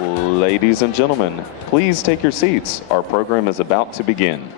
Ladies and gentlemen, please take your seats. Our program is about to begin.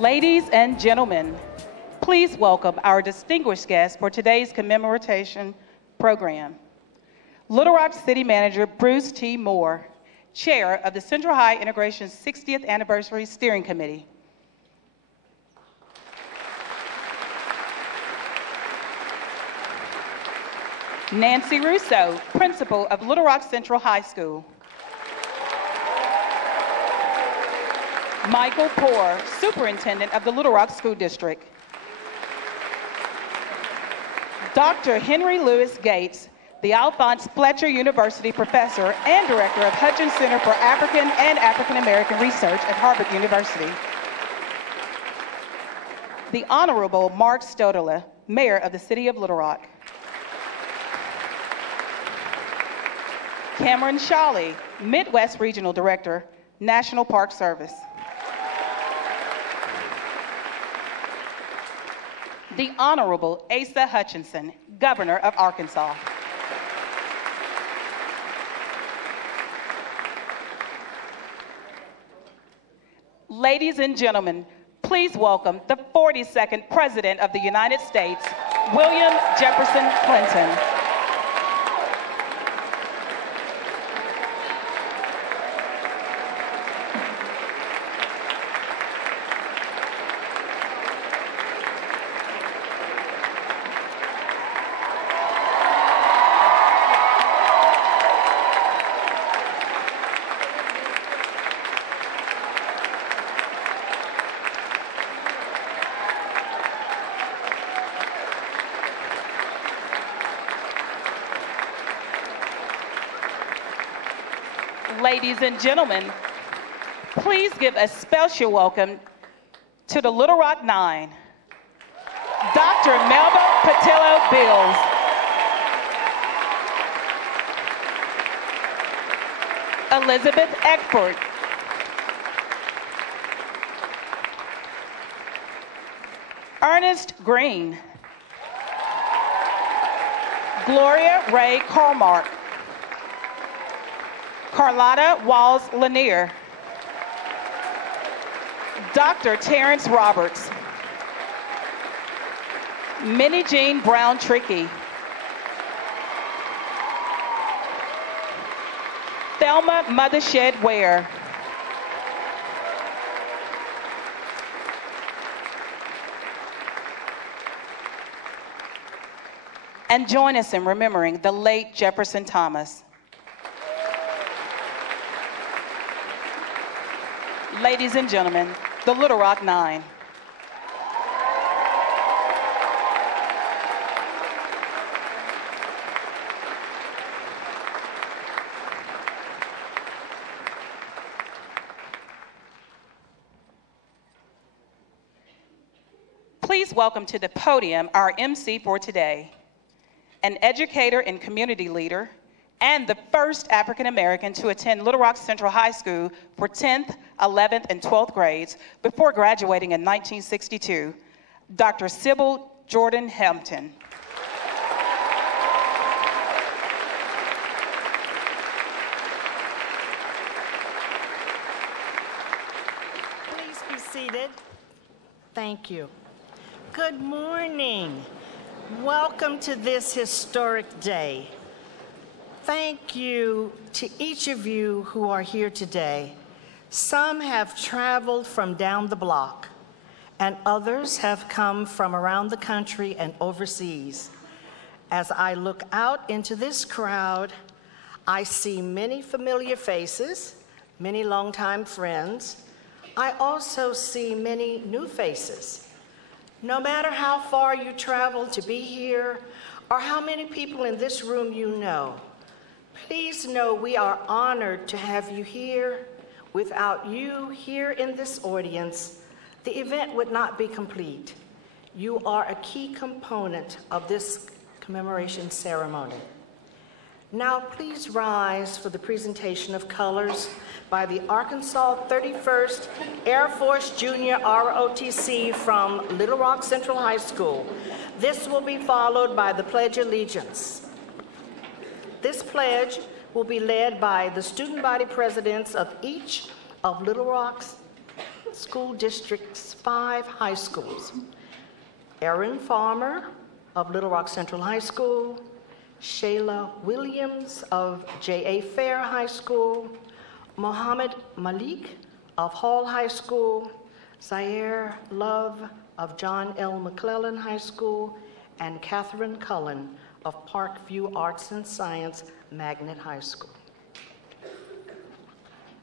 Ladies and gentlemen, please welcome our distinguished guest for today's commemoration program. Little Rock City Manager Bruce T. Moore, Chair of the Central High Integration's 60th Anniversary Steering Committee. Nancy Russo, Principal of Little Rock Central High School. Michael Poore, Superintendent of the Little Rock School District. Dr. Henry Louis Gates, the Alphonse Fletcher University Professor and Director of Hutchins Center for African and African American Research at Harvard University. The Honorable Mark Stodola, Mayor of the City of Little Rock. Cameron Shawley, Midwest Regional Director, National Park Service. The Honorable Asa Hutchinson, Governor of Arkansas. Ladies and gentlemen, please welcome the 42nd President of the United States, William Jefferson Clinton. Ladies and gentlemen, please give a special welcome to the Little Rock Nine, Dr. Melba Patillo Bills, Elizabeth Eckford, Ernest Green, Gloria Ray Carmark, Carlotta Walls Lanier, Dr. Terrence Roberts, Minnie Jean Brown Trickey, Thelma Mothershed Ware, and join us in remembering the late Jefferson Thomas. Ladies and gentlemen, the Little Rock Nine. Please welcome to the podium our MC for today, an educator and community leader, and the first African American to attend Little Rock Central High School for 10th, 11th, and 12th grades before graduating in 1962, Dr. Sybil Jordan Hampton. Please be seated. Thank you. Good morning. Welcome to this historic day. Thank you to each of you who are here today. Some have traveled from down the block, and others have come from around the country and overseas. As I look out into this crowd, I see many familiar faces, many longtime friends. I also see many new faces. No matter how far you travel to be here, or how many people in this room you know, please know we are honored to have you here. Without you here in this audience, the event would not be complete. You are a key component of this commemoration ceremony. Now please rise for the presentation of colors by the Arkansas 31st Air Force Junior ROTC from Little Rock Central High School. This will be followed by the Pledge of Allegiance. This pledge will be led by the student body presidents of each of Little Rock's School District's 5 high schools. Erin Farmer of Little Rock Central High School, Shayla Williams of J.A. Fair High School, Mohammed Malik of Hall High School, Zaire Love of John L. McClellan High School, and Catherine Cullen of Parkview Arts and Science Magnet High School.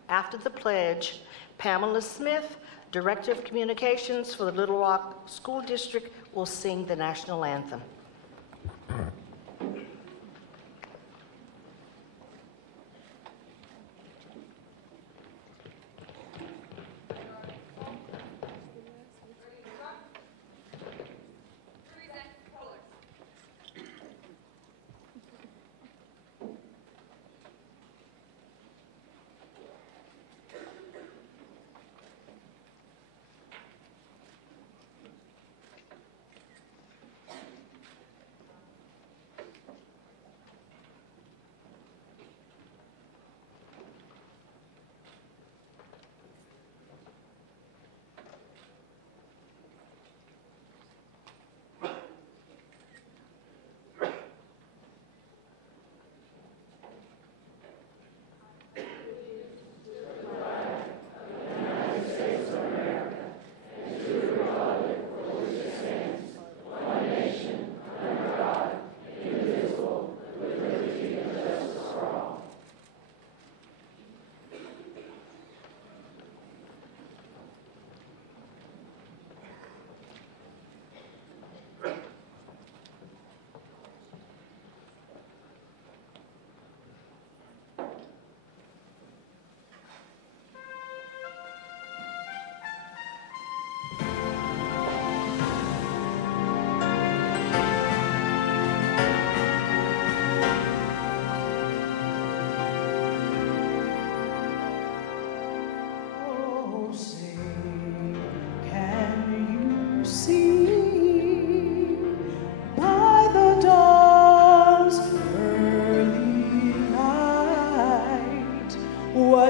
After the pledge, Pamela Smith, Director of Communications for the Little Rock School District, will sing the national anthem.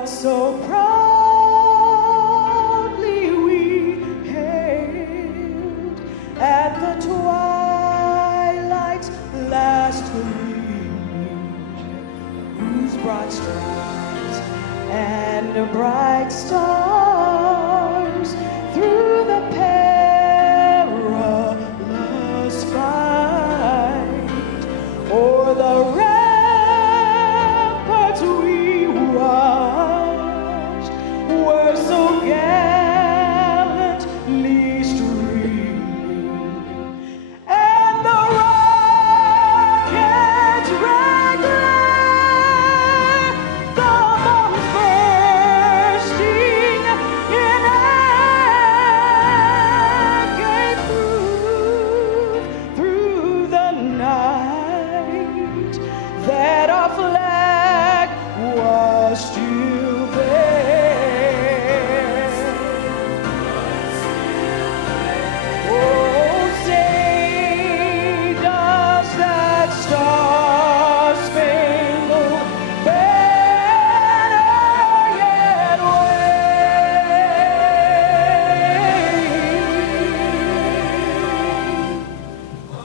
So proudly we hailed at the twilight's last gleaming, whose broad stripes and bright stars through the perilous fight o'er the ramparts we watched were so gallantly streaming, and the rocket's red glare, the bombs bursting in air, gave through the night that our flag was still there. Oh, say does that star-spangled banner yet wave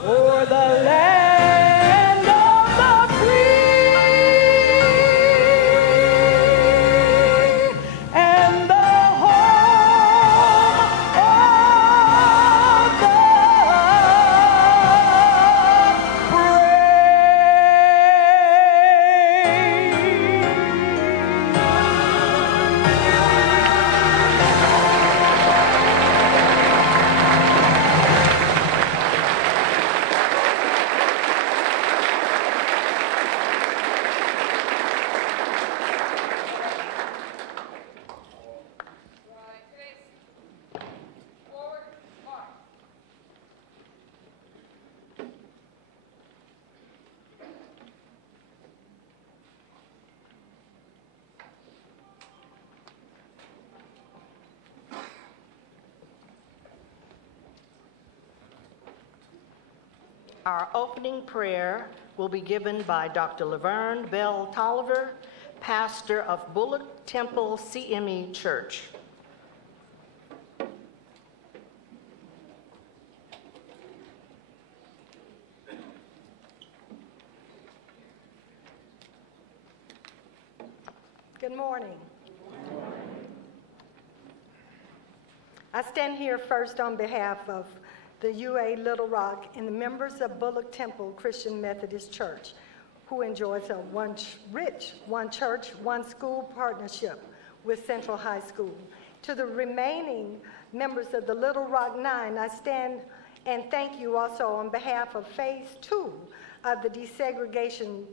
o'er the land of the free and the home of the Our opening prayer will be given by Dr. Laverne Bell Tolliver, pastor of Bullock Temple CME Church. Good morning. I stand here first on behalf of the UA Little Rock and the members of Bullock Temple Christian Methodist Church, who enjoys a rich one church, one school partnership with Central High School. To the remaining members of the Little Rock Nine, I stand and thank you also on behalf of Phase 2 of the desegregation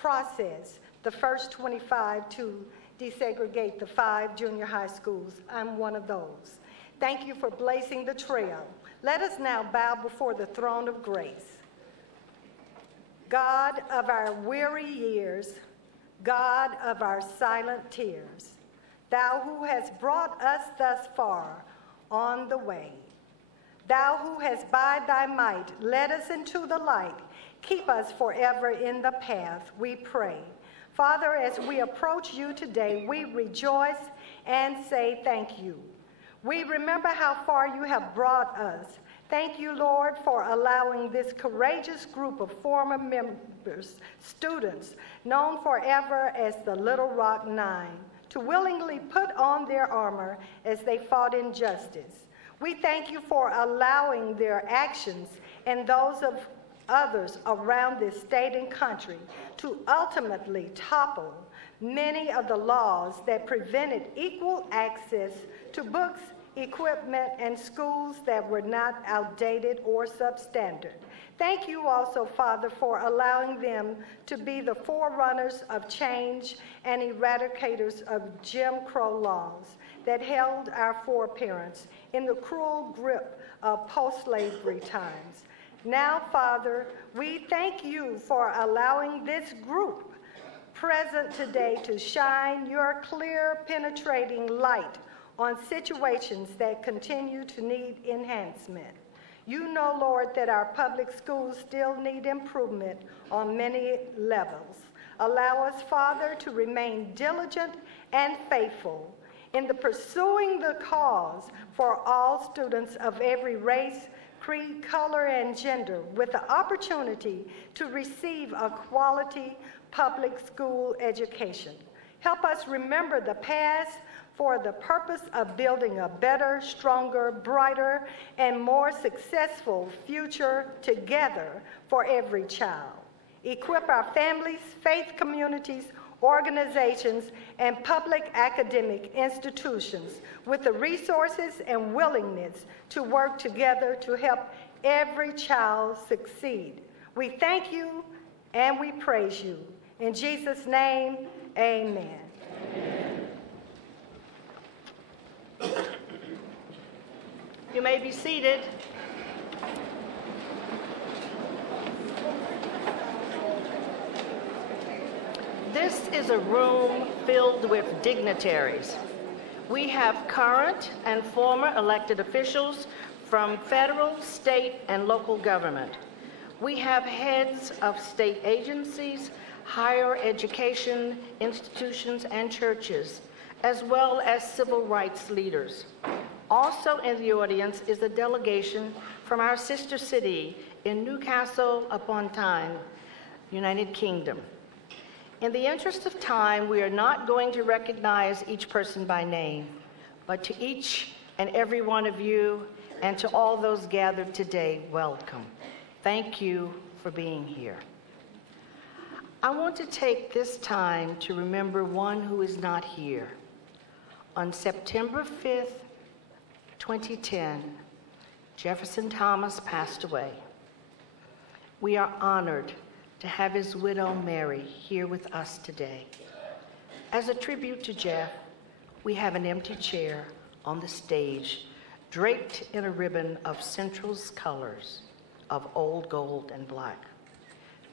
process, the first 25 to desegregate the 5 junior high schools. I'm one of those. Thank you for blazing the trail. Let us now bow before the throne of grace. God of our weary years, God of our silent tears, Thou who hast brought us thus far on the way, Thou who hast by thy might led us into the light, keep us forever in the path, we pray. Father, as we approach you today, we rejoice and say thank you. We remember how far you have brought us. Thank you, Lord, for allowing this courageous group of former members, students, known forever as the Little Rock Nine, to willingly put on their armor as they fought injustice. We thank you for allowing their actions and those of others around this state and country to ultimately topple many of the laws that prevented equal access to books, equipment, and schools that were not outdated or substandard. Thank you also, Father, for allowing them to be the forerunners of change and eradicators of Jim Crow laws that held our foreparents in the cruel grip of post-slavery times. Now, Father, we thank you for allowing this group present today to shine your clear, penetrating light on situations that continue to need enhancement. You know, Lord, that our public schools still need improvement on many levels. Allow us, Father, to remain diligent and faithful in the pursuing the cause for all students of every race, creed, color, and gender with the opportunity to receive a quality public school education. Help us remember the past for the purpose of building a better, stronger, brighter, and more successful future together for every child. Equip our families, faith communities, organizations, and public academic institutions with the resources and willingness to work together to help every child succeed. We thank you and we praise you. In Jesus' name, amen. Amen. You may be seated. This is a room filled with dignitaries. We have current and former elected officials from federal, state, and local government. We have heads of state agencies, higher education institutions, and churches, as well as civil rights leaders. Also in the audience is a delegation from our sister city in Newcastle upon Tyne, United Kingdom. In the interest of time, we are not going to recognize each person by name, but to each and every one of you and to all those gathered today, welcome. Thank you for being here. I want to take this time to remember one who is not here. On September 5th, 2010, Jefferson Thomas passed away. We are honored to have his widow, Mary, here with us today. As a tribute to Jeff, we have an empty chair on the stage, draped in a ribbon of Central's colors of old gold and black.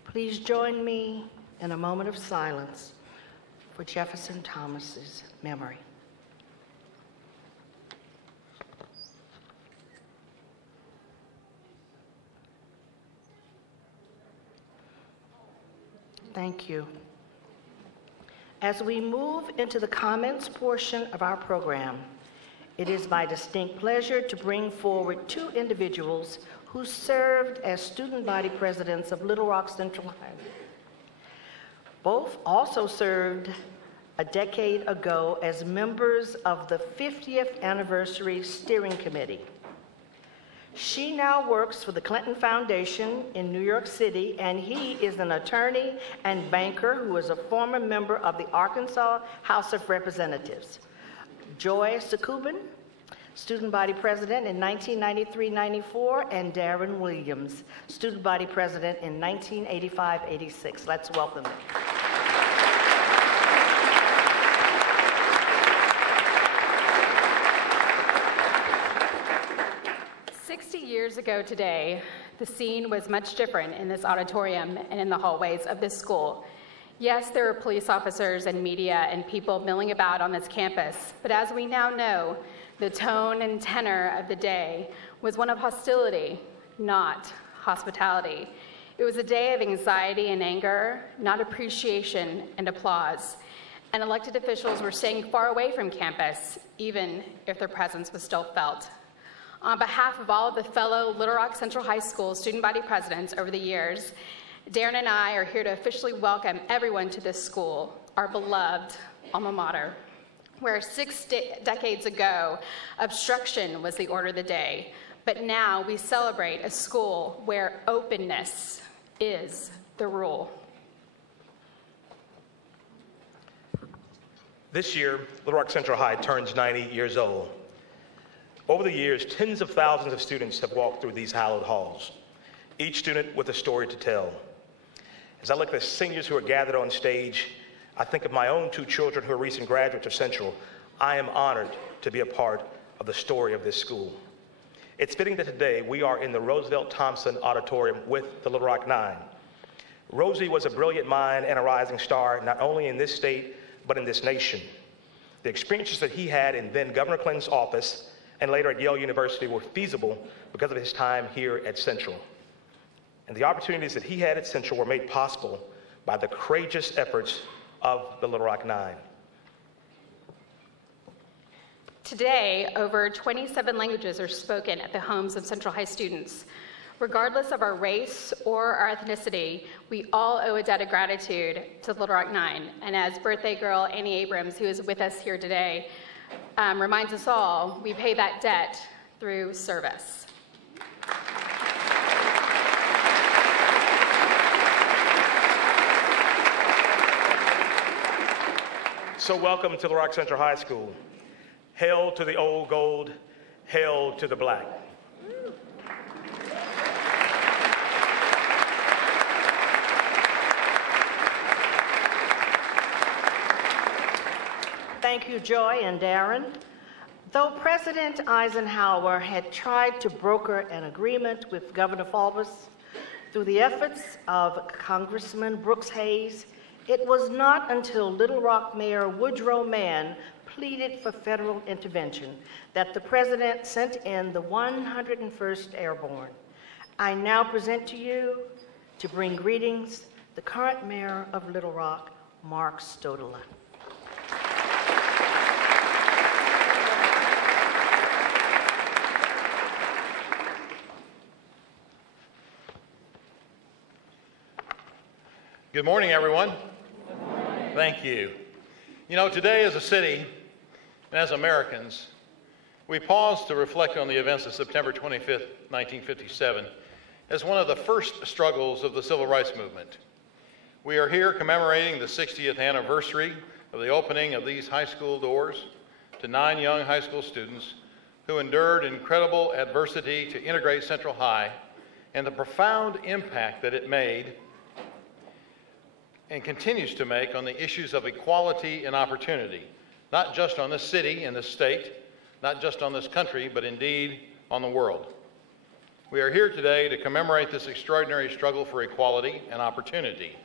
Please join me in a moment of silence for Jefferson Thomas's memory. Thank you. As we move into the comments portion of our program, it is my distinct pleasure to bring forward two individuals who served as student body presidents of Little Rock Central High. Both also served a decade ago as members of the 50th Anniversary Steering Committee. She now works for the Clinton Foundation in New York City, and he is an attorney and banker who is a former member of the Arkansas House of Representatives. Joy Sakubin, student body president in 1993-94, and Darren Williams, student body president in 1985-86. Let's welcome them. 60 years ago today, the scene was much different in this auditorium and in the hallways of this school. Yes, there were police officers and media and people milling about on this campus, but as we now know, the tone and tenor of the day was one of hostility, not hospitality. It was a day of anxiety and anger, not appreciation and applause. And elected officials were staying far away from campus, even if their presence was still felt. On behalf of all of the fellow Little Rock Central High School student body presidents over the years, Darren and I are here to officially welcome everyone to this school, our beloved alma mater, where 6 decades ago, obstruction was the order of the day. But now we celebrate a school where openness is the rule. This year, Little Rock Central High turns 90 years old. Over the years, tens of thousands of students have walked through these hallowed halls, each student with a story to tell. As I look at the seniors who are gathered on stage, I think of my own 2 children who are recent graduates of Central. I am honored to be a part of the story of this school. It's fitting that today we are in the Roosevelt Thompson Auditorium with the Little Rock Nine. Rosie was a brilliant mind and a rising star, not only in this state, but in this nation. The experiences that he had in then Governor Clinton's office and later at Yale University were feasible because of his time here at Central. And the opportunities that he had at Central were made possible by the courageous efforts of the Little Rock Nine. Today, over 27 languages are spoken at the homes of Central High students. Regardless of our race or our ethnicity, we all owe a debt of gratitude to Little Rock Nine. And as birthday girl Annie Abrams, who is with us here today, reminds us all, we pay that debt through service. So welcome to Little Rock Central High School. Hail to the old gold, hail to the black. Thank you, Joy and Darren. Though President Eisenhower had tried to broker an agreement with Governor Faubus through the efforts of Congressman Brooks Hayes, it was not until Little Rock Mayor Woodrow Mann pleaded for federal intervention that the president sent in the 101st Airborne. I now present to you, to bring greetings, the current mayor of Little Rock, Mark Stodola. Good morning, everyone. Good morning. Thank you. You know, today as a city and as Americans, we pause to reflect on the events of September 25th, 1957, as one of the first struggles of the Civil Rights Movement. We are here commemorating the 60th anniversary of the opening of these high school doors to 9 young high school students who endured incredible adversity to integrate Central High and the profound impact that it made and continues to make on the issues of equality and opportunity, not just on this city and this state, not just on this country, but indeed on the world. We are here today to commemorate this extraordinary struggle for equality and opportunity,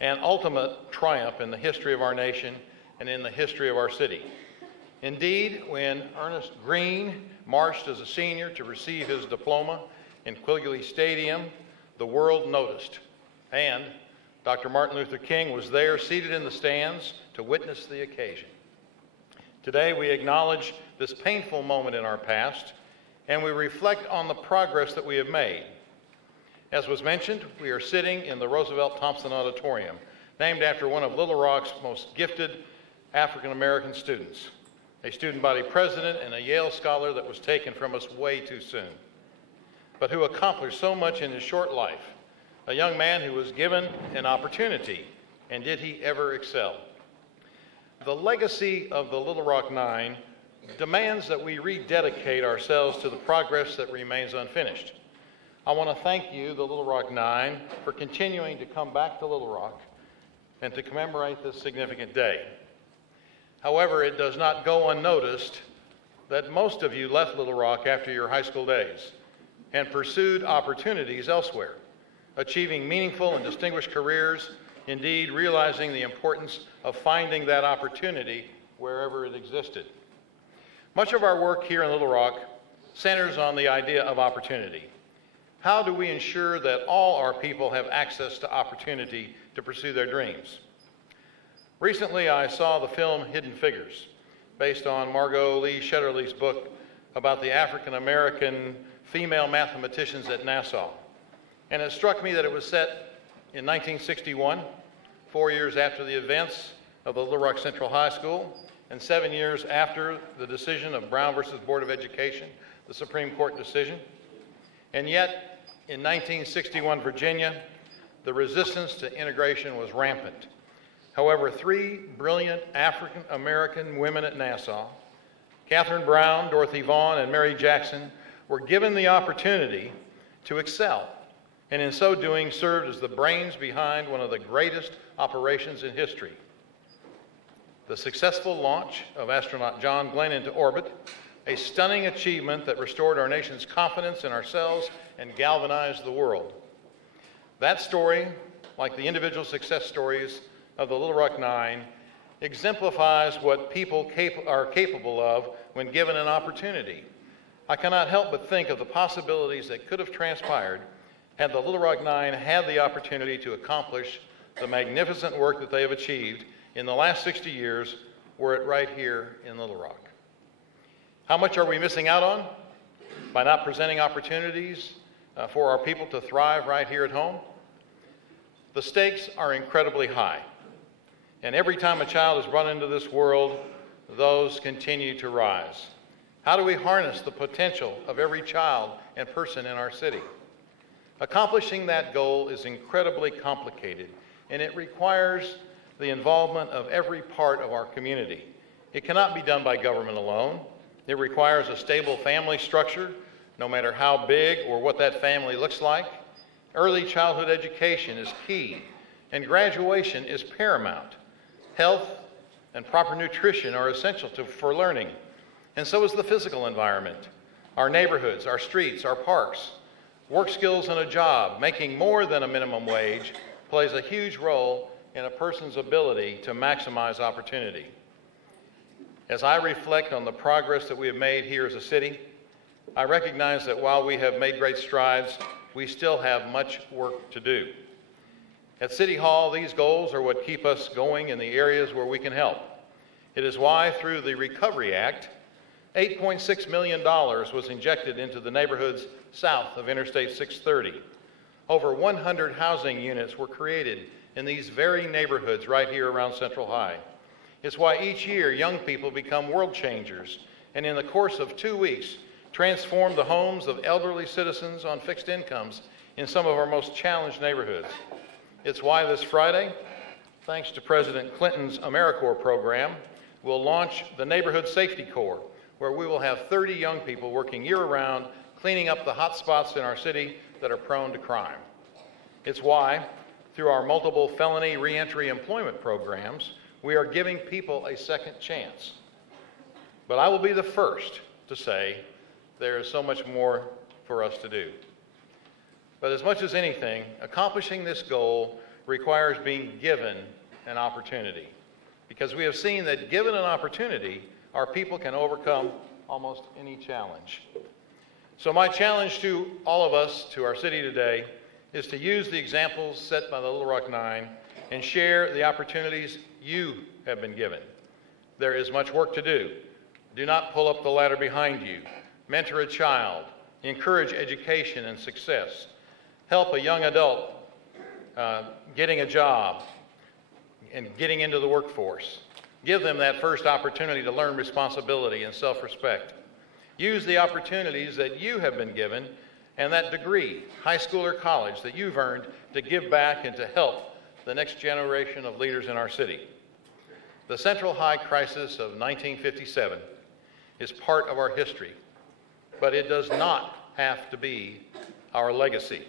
an ultimate triumph in the history of our nation and in the history of our city. Indeed, when Ernest Green marched as a senior to receive his diploma in Quigley Stadium, the world noticed, and Dr. Martin Luther King was there seated in the stands to witness the occasion. Today we acknowledge this painful moment in our past and we reflect on the progress that we have made. As was mentioned, we are sitting in the Roosevelt Thompson Auditorium, named after one of Little Rock's most gifted African American students, a student body president and a Yale scholar that was taken from us way too soon, but who accomplished so much in his short life, a young man who was given an opportunity, and did he ever excel? The legacy of the Little Rock Nine demands that we rededicate ourselves to the progress that remains unfinished. I want to thank you, the Little Rock Nine, for continuing to come back to Little Rock and to commemorate this significant day. However, it does not go unnoticed that most of you left Little Rock after your high school days and pursued opportunities elsewhere, achieving meaningful and distinguished careers, indeed realizing the importance of finding that opportunity wherever it existed. Much of our work here in Little Rock centers on the idea of opportunity. How do we ensure that all our people have access to opportunity to pursue their dreams? Recently, I saw the film Hidden Figures, based on Margot Lee Shetterly's book about the African American female mathematicians at Nassau. And it struck me that it was set in 1961, 4 years after the events of the Little Rock Central High School, and 7 years after the decision of Brown versus Board of Education, the Supreme Court decision. And yet, in 1961 Virginia, the resistance to integration was rampant. However, 3 brilliant African American women at Nassau, Catherine Brown, Dorothy Vaughan, and Mary Jackson, were given the opportunity to excel, and in so doing served as the brains behind one of the greatest operations in history. The successful launch of astronaut John Glenn into orbit, a stunning achievement that restored our nation's confidence in ourselves and galvanized the world. That story, like the individual success stories of the Little Rock Nine, exemplifies what people are capable of when given an opportunity. I cannot help but think of the possibilities that could have transpired had the Little Rock Nine had the opportunity to accomplish the magnificent work that they have achieved in the last 60 years were it right here in Little Rock. How much are we missing out on by not presenting opportunities for our people to thrive right here at home? The stakes are incredibly high, and every time a child is brought into this world, those continue to rise. How do we harness the potential of every child and person in our city? Accomplishing that goal is incredibly complicated, and it requires the involvement of every part of our community. It cannot be done by government alone. It requires a stable family structure, no matter how big or what that family looks like. Early childhood education is key, and graduation is paramount. Health and proper nutrition are essential for learning, and so is the physical environment. Our neighborhoods, our streets, our parks. Work skills and a job, making more than a minimum wage, plays a huge role in a person's ability to maximize opportunity. As I reflect on the progress that we have made here as a city, I recognize that while we have made great strides, we still have much work to do. At City Hall, these goals are what keep us going in the areas where we can help. It is why, through the Recovery Act, $8.6 million was injected into the neighborhoods south of Interstate 630. Over 100 housing units were created in these very neighborhoods right here around Central High. It's why each year young people become world changers, and in the course of 2 weeks, transform the homes of elderly citizens on fixed incomes in some of our most challenged neighborhoods. It's why this Friday, thanks to President Clinton's AmeriCorps program, we'll launch the Neighborhood Safety Corps, where we will have 30 young people working year-round, cleaning up the hot spots in our city that are prone to crime. It's why, through our multiple felony reentry employment programs, we are giving people a second chance. But I will be the first to say there is so much more for us to do. But as much as anything, accomplishing this goal requires being given an opportunity, because we have seen that given an opportunity, our people can overcome almost any challenge. So my challenge to all of us, to our city today, is to use the examples set by the Little Rock Nine and share the opportunities you have been given. There is much work to do. Do not pull up the ladder behind you. Mentor a child. Encourage education and success. Help a young adult getting a job and getting into the workforce. Give them that first opportunity to learn responsibility and self-respect. Use the opportunities that you have been given and that degree, high school or college, that you've earned to give back and to help the next generation of leaders in our city. The Central High crisis of 1957 is part of our history, but it does not have to be our legacy.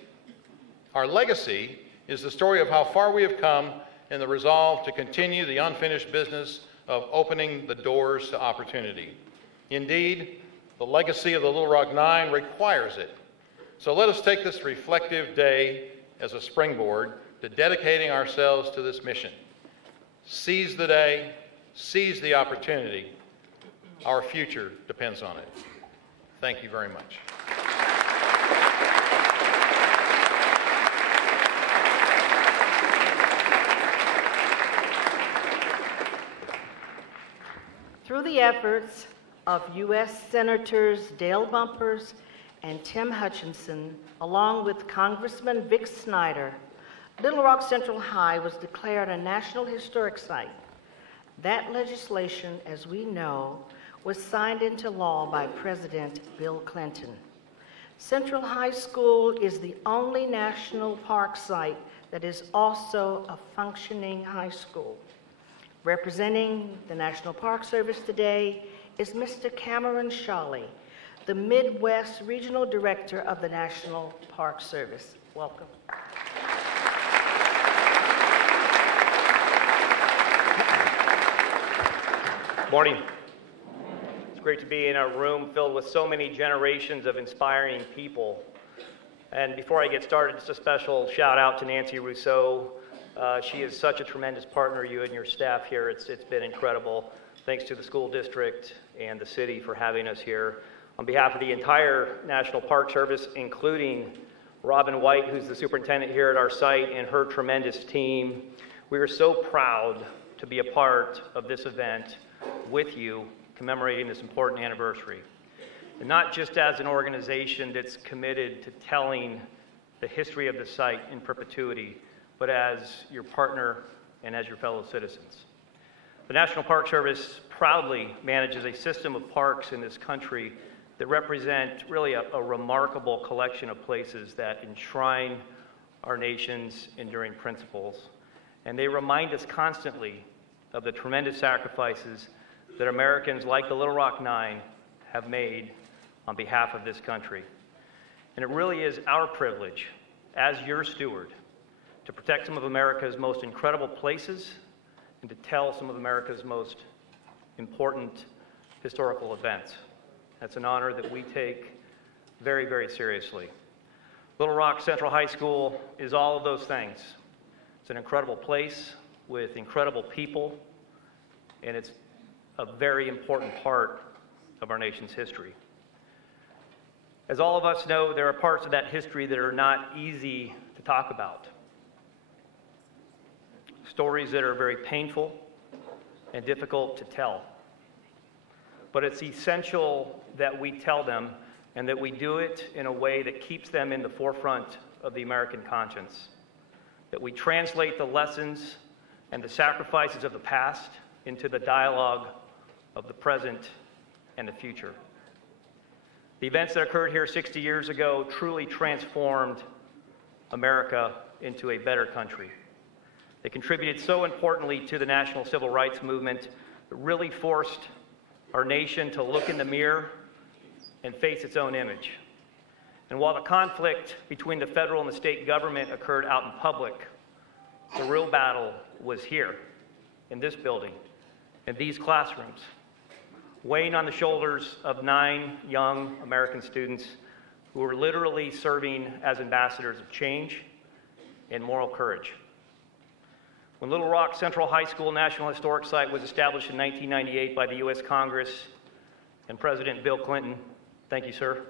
Our legacy is the story of how far we have come and the resolve to continue the unfinished business of opening the doors to opportunity. Indeed, the legacy of the Little Rock Nine requires it. So let us take this reflective day as a springboard to dedicating ourselves to this mission. Seize the day, seize the opportunity. Our future depends on it. Thank you very much. Through the efforts of U.S. Senators Dale Bumpers and Tim Hutchinson, along with Congressman Vic Snyder, Little Rock Central High was declared a National Historic Site. That legislation, as we know, was signed into law by President Bill Clinton. Central High School is the only national park site that is also a functioning high school. Representing the National Park Service today is Mr. Cameron Shawley, the Midwest Regional Director of the National Park Service. Welcome. Morning. It's great to be in a room filled with so many generations of inspiring people. And before I get started, just a special shout out to Nancy Rousseau. She is such a tremendous partner, you and your staff here. It's been incredible. Thanks to the school district and the city for having us here. On behalf of the entire National Park Service, including Robin White, who's the superintendent here at our site, and her tremendous team, we are so proud to be a part of this event with you, commemorating this important anniversary. And not just as an organization that's committed to telling the history of the site in perpetuity, but as your partner and as your fellow citizens. The National Park Service proudly manages a system of parks in this country that represent really a remarkable collection of places that enshrine our nation's enduring principles. And they remind us constantly of the tremendous sacrifices that Americans like the Little Rock Nine have made on behalf of this country. And it really is our privilege, as your steward, to protect some of America's most incredible places and to tell some of America's most important historical events. That's an honor that we take very, very seriously. Little Rock Central High School is all of those things. It's an incredible place with incredible people, and it's a very important part of our nation's history. As all of us know, there are parts of that history that are not easy to talk about. Stories that are very painful and difficult to tell. But it's essential that we tell them and that we do it in a way that keeps them in the forefront of the American conscience. That we translate the lessons and the sacrifices of the past into the dialogue of the present and the future. The events that occurred here 60 years ago truly transformed America into a better country. They contributed so importantly to the national civil rights movement that really forced our nation to look in the mirror and face its own image. And while the conflict between the federal and the state government occurred out in public, the real battle was here, in this building, in these classrooms, weighing on the shoulders of 9 young American students who were literally serving as ambassadors of change and moral courage. When Little Rock Central High School National Historic Site was established in 1998 by the U.S. Congress and President Bill Clinton, thank you, sir.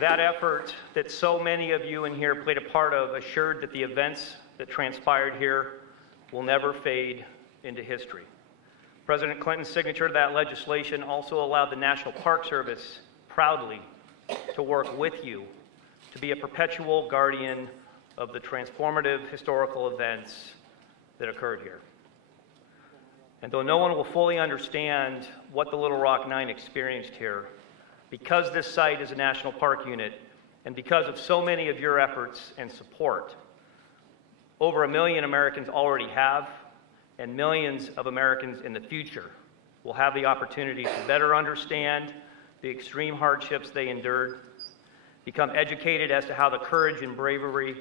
That effort that so many of you in here played a part of assured that the events that transpired here will never fade into history. President Clinton's signature to that legislation also allowed the National Park Service proudly to work with you to be a perpetual guardian of the transformative historical events that occurred here. And though no one will fully understand what the Little Rock Nine experienced here, because this site is a national park unit, and because of so many of your efforts and support, over 1 million Americans already have, and millions of Americans in the future will have the opportunity to better understand the extreme hardships they endured, become educated as to how the courage and bravery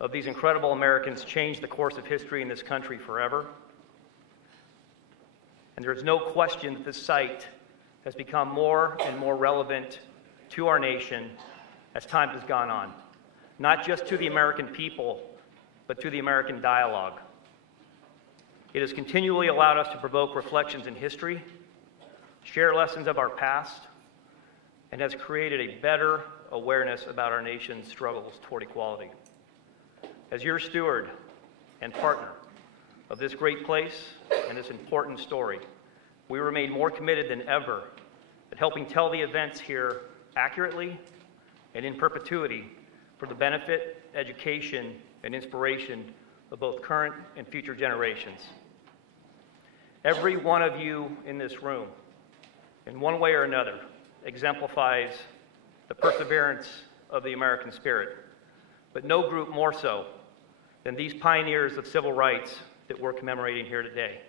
of these incredible Americans changed the course of history in this country forever. And there's no question that this site has become more and more relevant to our nation as time has gone on, not just to the American people, but to the American dialogue. It has continually allowed us to provoke reflections in history, share lessons of our past, and has created a better awareness about our nation's struggles toward equality. As your steward and partner of this great place and this important story, we remain more committed than ever at helping tell the events here accurately and in perpetuity for the benefit, education, and inspiration of both current and future generations. Every one of you in this room, in one way or another, exemplifies the perseverance of the American spirit, but no group more so than these pioneers of civil rights that we're commemorating here today.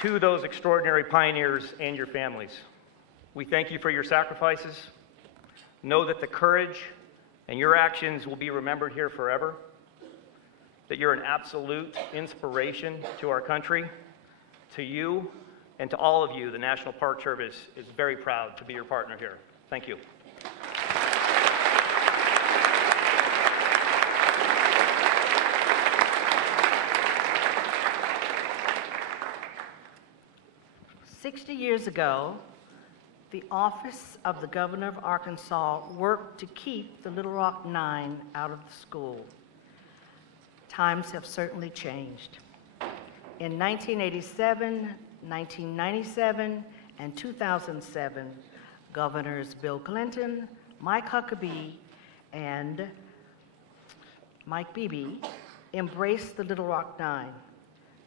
To those extraordinary pioneers and your families, we thank you for your sacrifices. Know that the courage and your actions will be remembered here forever, that you're an absolute inspiration to our country, to you, and to all of you. The National Park Service is very proud to be your partner here. Thank you. "60 years ago, the office of the governor of Arkansas worked to keep the Little Rock Nine out of the school. Times have certainly changed. In 1987, 1997, and 2007, Governors Bill Clinton, Mike Huckabee, and Mike Beebe embraced the Little Rock Nine.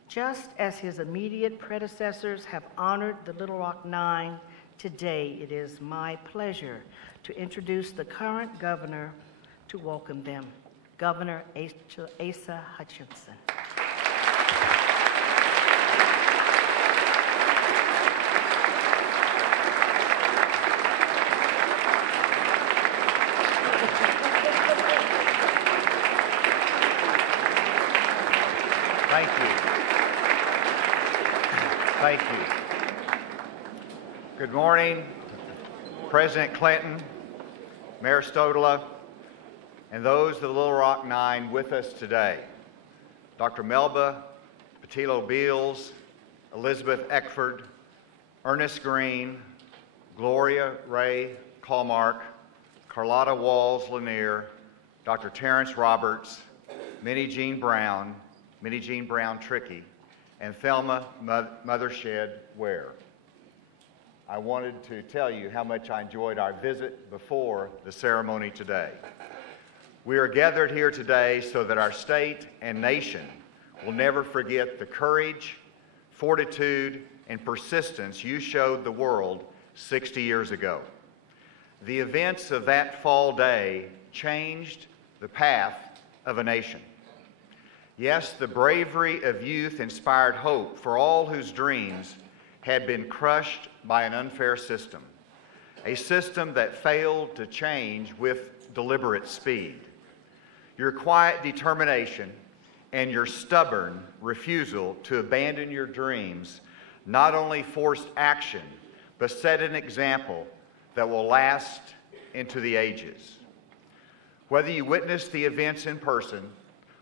Just as his immediate predecessors have honored the Little Rock Nine, today it is my pleasure to introduce the current governor to welcome them, Governor Asa Hutchinson. Thank you. Thank you. Good morning, President Clinton, Mayor Stodola, and those of the Little Rock Nine with us today. Dr. Melba Patillo Beals, Elizabeth Eckford, Ernest Green, Gloria Ray Callmark, Carlotta Walls Lanier, Dr. Terrence Roberts, Minnie Jean Brown Trickey, and Thelma Mothershed Ware. I wanted to tell you how much I enjoyed our visit before the ceremony today. We are gathered here today so that our state and nation will never forget the courage, fortitude, and persistence you showed the world 60 years ago. The events of that fall day changed the path of a nation. Yes, the bravery of youth inspired hope for all whose dreams had been crushed by an unfair system, a system that failed to change with deliberate speed. Your quiet determination and your stubborn refusal to abandon your dreams not only forced action, but set an example that will last into the ages. Whether you witnessed the events in person,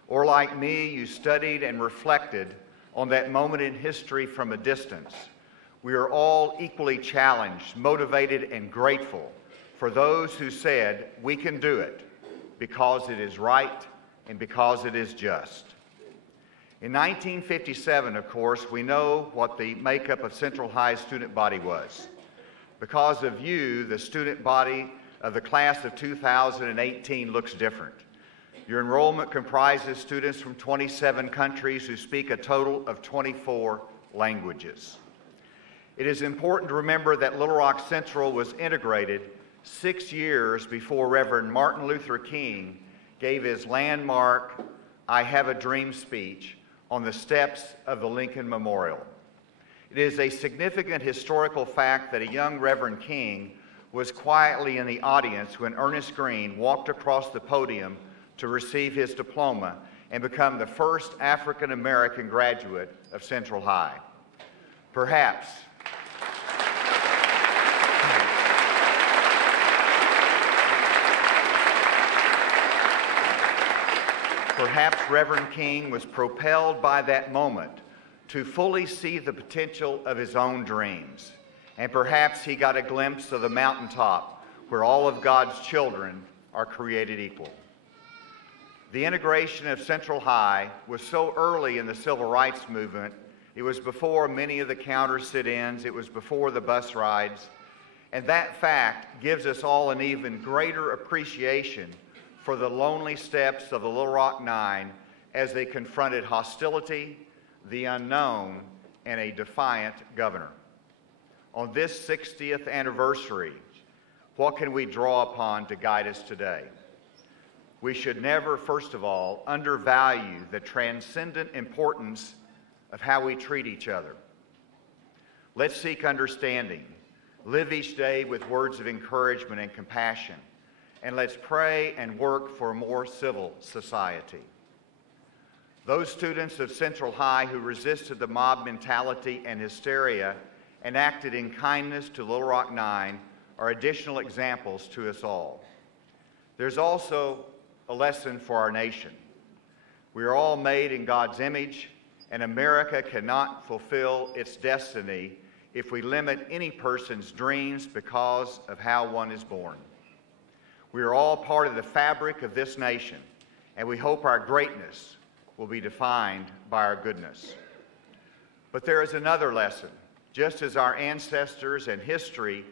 or like me, you studied and reflected on that moment in history from a distance, we are all equally challenged, motivated, and grateful for those who said, we can do it because it is right and because it is just. In 1957, of course, we know what the makeup of Central High's student body was. Because of you, the student body of the class of 2018 looks different. Your enrollment comprises students from 27 countries who speak a total of 24 languages. It is important to remember that Little Rock Central was integrated 6 years before Reverend Martin Luther King gave his landmark "I Have a Dream" speech on the steps of the Lincoln Memorial. It is a significant historical fact that a young Reverend King was quietly in the audience when Ernest Green walked across the podium to receive his diploma and become the first African American graduate of Central High. Perhaps Reverend King was propelled by that moment to fully see the potential of his own dreams. And perhaps he got a glimpse of the mountaintop where all of God's children are created equal. The integration of Central High was so early in the civil rights movement. It was before many of the counter sit-ins. It was before the bus rides. And that fact gives us all an even greater appreciation for the lonely steps of the Little Rock Nine as they confronted hostility, the unknown, and a defiant governor. On this 60th anniversary, what can we draw upon to guide us today? We should never, first of all, undervalue the transcendent importance of how we treat each other. Let's seek understanding, live each day with words of encouragement and compassion, and let's pray and work for a more civil society. Those students of Central High who resisted the mob mentality and hysteria and acted in kindness to Little Rock Nine are additional examples to us all. There's also a lesson for our nation. We are all made in God's image, and America cannot fulfill its destiny if we limit any person's dreams because of how one is born. We are all part of the fabric of this nation, and we hope our greatness will be defined by our goodness. But there is another lesson. Just as our ancestors and history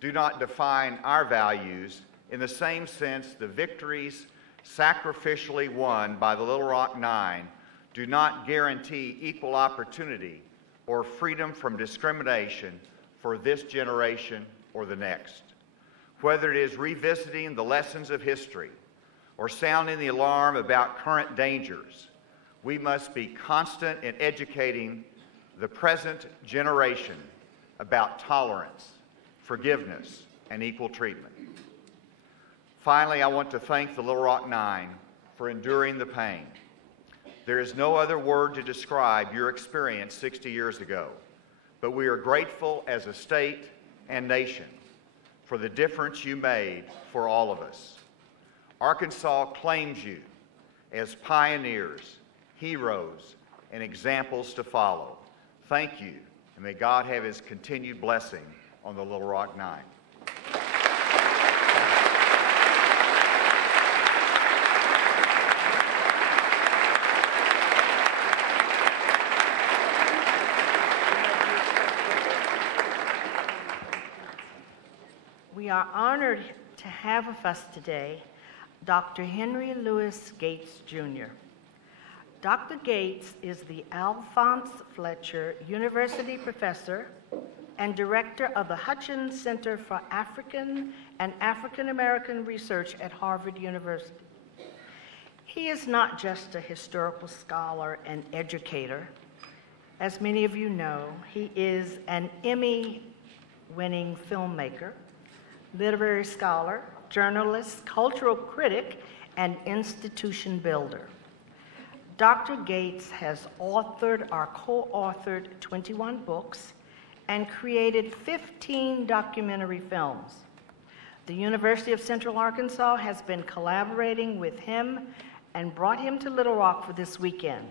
do not define our values, in the same sense, the victories sacrificially won by the Little Rock Nine do not guarantee equal opportunity or freedom from discrimination for this generation or the next. Whether it is revisiting the lessons of history or sounding the alarm about current dangers, we must be constant in educating the present generation about tolerance, forgiveness, and equal treatment. Finally, I want to thank the Little Rock Nine for enduring the pain. There is no other word to describe your experience 60 years ago, but we are grateful as a state and nation for the difference you made for all of us. Arkansas claims you as pioneers, heroes, and examples to follow. Thank you, and may God have his continued blessing on the Little Rock Nine. We are honored to have with us today Dr. Henry Louis Gates, Jr. Dr. Gates is the Alphonse Fletcher University Professor and Director of the Hutchinson Center for African and African American Research at Harvard University. He is not just a historical scholar and educator. As many of you know, he is an Emmy-winning filmmaker, literary scholar, journalist, cultural critic, and institution builder. Dr. Gates has authored or co-authored 21 books and created 15 documentary films. The University of Central Arkansas has been collaborating with him and brought him to Little Rock for this weekend.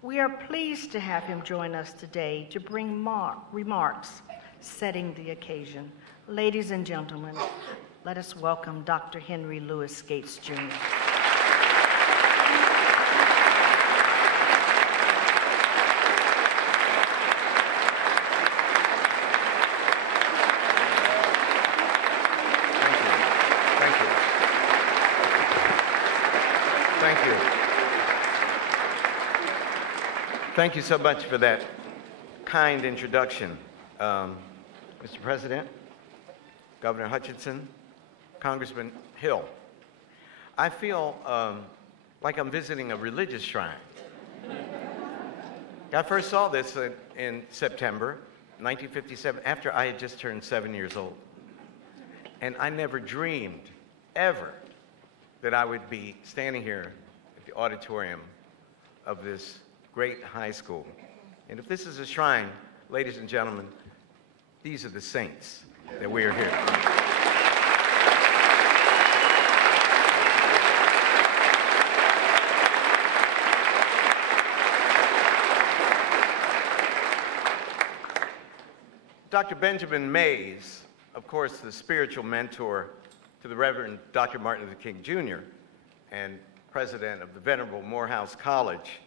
We are pleased to have him join us today to bring remarks setting the occasion. Ladies and gentlemen, let us welcome Dr. Henry Louis Gates, Jr. thank you so much for that kind introduction. Mr. President, Governor Hutchinson, Congressman Hill, I feel like I'm visiting a religious shrine. I first saw this in September 1957, after I had just turned 7 years old. And I never dreamed, ever, that I would be standing here at the auditorium of this great high school. And if this is a shrine, ladies and gentlemen, these are the saints that we are here. Dr. Benjamin Mays, of course, the spiritual mentor to the Reverend Dr. Martin Luther King Jr. and president of the Venerable Morehouse College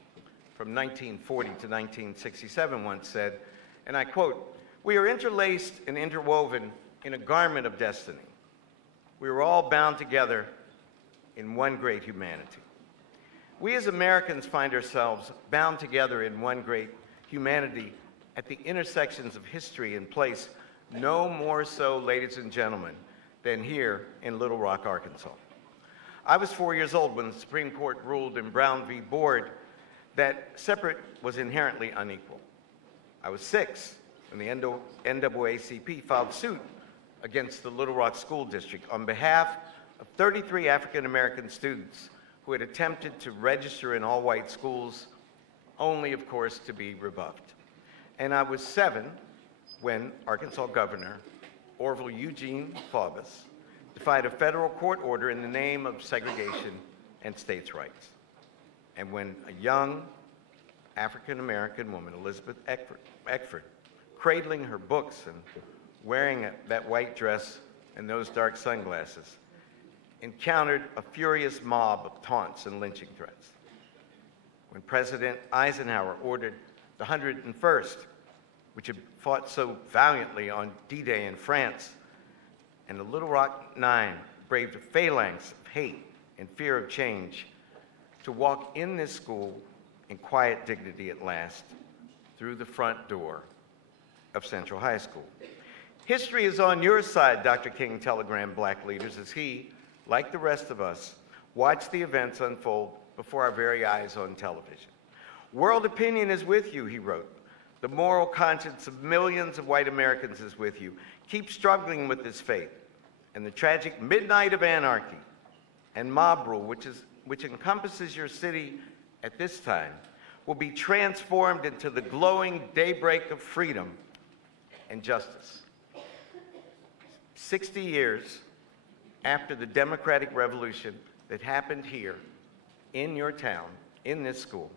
from 1940 to 1967, once said, and I quote, "We are interlaced and interwoven in a garment of destiny. We are all bound together in one great humanity." We as Americans find ourselves bound together in one great humanity at the intersections of history and place, no more so, ladies and gentlemen, than here in Little Rock, Arkansas. I was 4 years old when the Supreme Court ruled in Brown v. Board that separate was inherently unequal. I was 6 when the NAACP filed suit against the Little Rock School District on behalf of 33 African American students who had attempted to register in all-white schools, only, of course, to be rebuffed. And I was 7 when Arkansas Governor Orville Eugene Faubus defied a federal court order in the name of segregation and states' rights. And when a young African-American woman, Elizabeth Eckford, cradling her books and wearing that white dress and those dark sunglasses, encountered a furious mob of taunts and lynching threats. When President Eisenhower ordered the 101st, which had fought so valiantly on D-Day in France, and the Little Rock Nine braved a phalanx of hate and fear of change to walk in this school in quiet dignity at last through the front door of Central High School. History is on your side, Dr. King telegrammed black leaders as he, like the rest of us, watched the events unfold before our very eyes on television. "World opinion is with you," he wrote. "The moral conscience of millions of white Americans is with you. Keep struggling with this fate. And the tragic midnight of anarchy and mob rule, which encompasses your city at this time, will be transformed into the glowing daybreak of freedom and justice." 60 years after the democratic revolution that happened here in your town, in this school,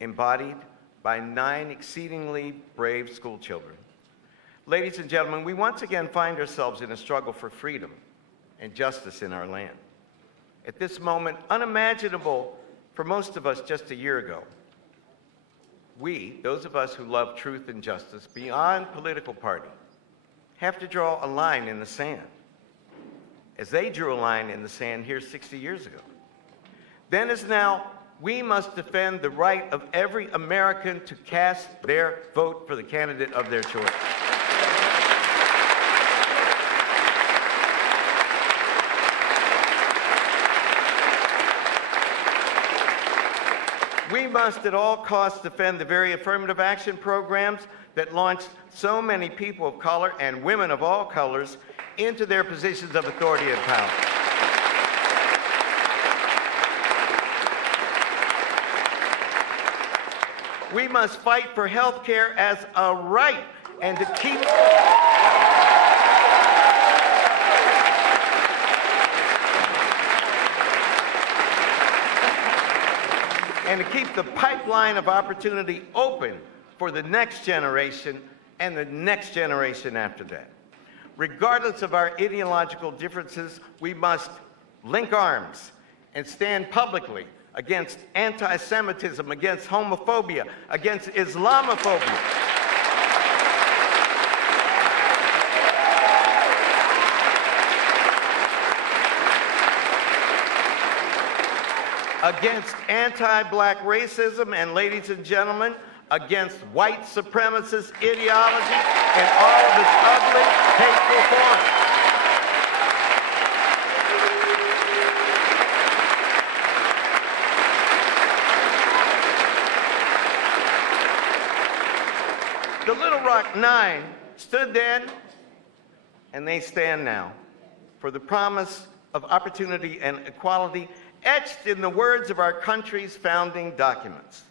embodied by 9 exceedingly brave school children. Ladies and gentlemen, we once again find ourselves in a struggle for freedom and justice in our land. At this moment, unimaginable for most of us just a year ago, we, those of us who love truth and justice beyond political party, have to draw a line in the sand, as they drew a line in the sand here 60 years ago. Then as now, we must defend the right of every American to cast their vote for the candidate of their choice. We must at all costs defend the very affirmative action programs that launched so many people of color and women of all colors into their positions of authority and power. We must fight for health care as a right and to keep the pipeline of opportunity open for the next generation and the next generation after that. Regardless of our ideological differences, we must link arms and stand publicly against anti-Semitism, against homophobia, against Islamophobia. Against anti-black racism, and ladies and gentlemen, against white supremacist ideology in all of its ugly, hateful forms. The Little Rock Nine stood then, and they stand now, for the promise of opportunity and equality etched in the words of our country's founding documents.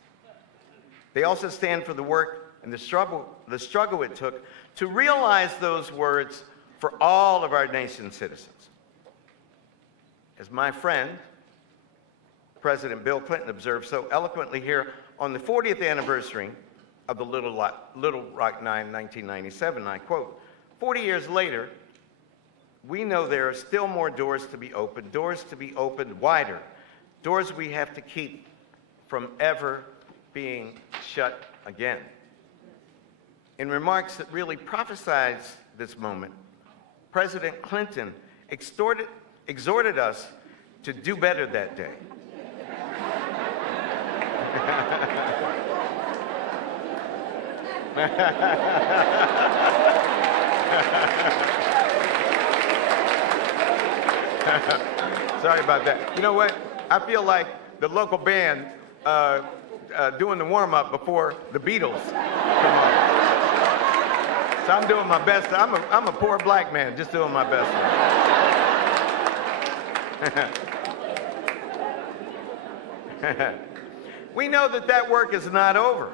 They also stand for the work and the struggle it took to realize those words for all of our nation's citizens. As my friend, President Bill Clinton, observed so eloquently here on the 40th anniversary of the Little Rock Nine, 1997, I quote, 40 years later, we know there are still more doors to be opened wider, doors we have to keep from ever being shut again. In remarks that really prophesied this moment, President Clinton exhorted us to do better that day. Sorry about that. You know what? I feel like the local band doing the warm-up before the Beatles come on. So I'm doing my best. I'm a poor black man just doing my best. We know that work is not over.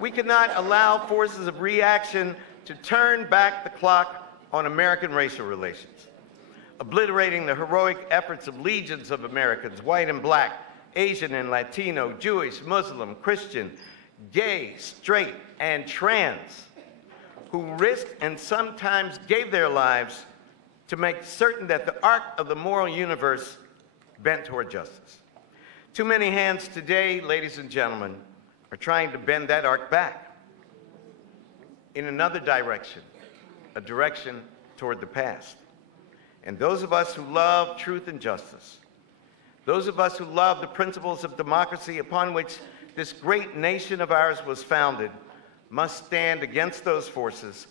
We cannot allow forces of reaction to turn back the clock on American racial relations, obliterating the heroic efforts of legions of Americans, white and black, Asian and Latino, Jewish, Muslim, Christian, gay, straight, and trans, who risked and sometimes gave their lives to make certain that the arc of the moral universe bent toward justice. Too many hands today, ladies and gentlemen, are trying to bend that arc back in another direction, a direction toward the past. And those of us who love truth and justice, those of us who love the principles of democracy upon which this great nation of ours was founded, must stand against those forces,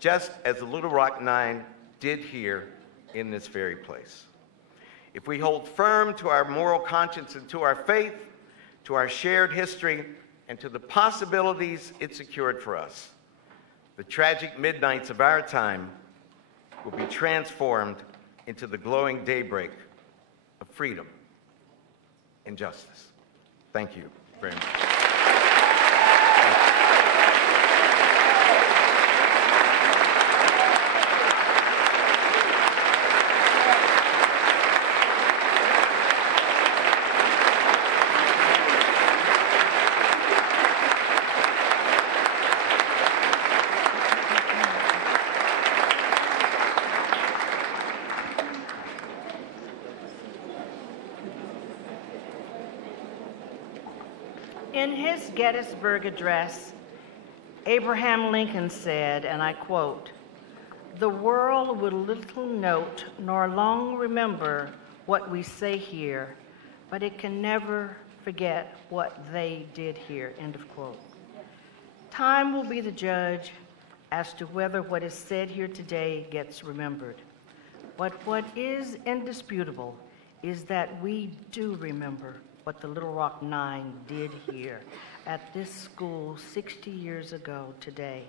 just as the Little Rock Nine did here in this very place. If we hold firm to our moral conscience and to our faith, to our shared history, and to the possibilities it secured for us, the tragic midnights of our time will be transformed into the glowing daybreak of freedom and justice. Thank you very much. In his Gettysburg Address, Abraham Lincoln said, and I quote, "The world will little note nor long remember what we say here, but it can never forget what they did here," end of quote. Time will be the judge as to whether what is said here today gets remembered. But what is indisputable is that we do remember what the Little Rock Nine did here at this school 60 years ago today.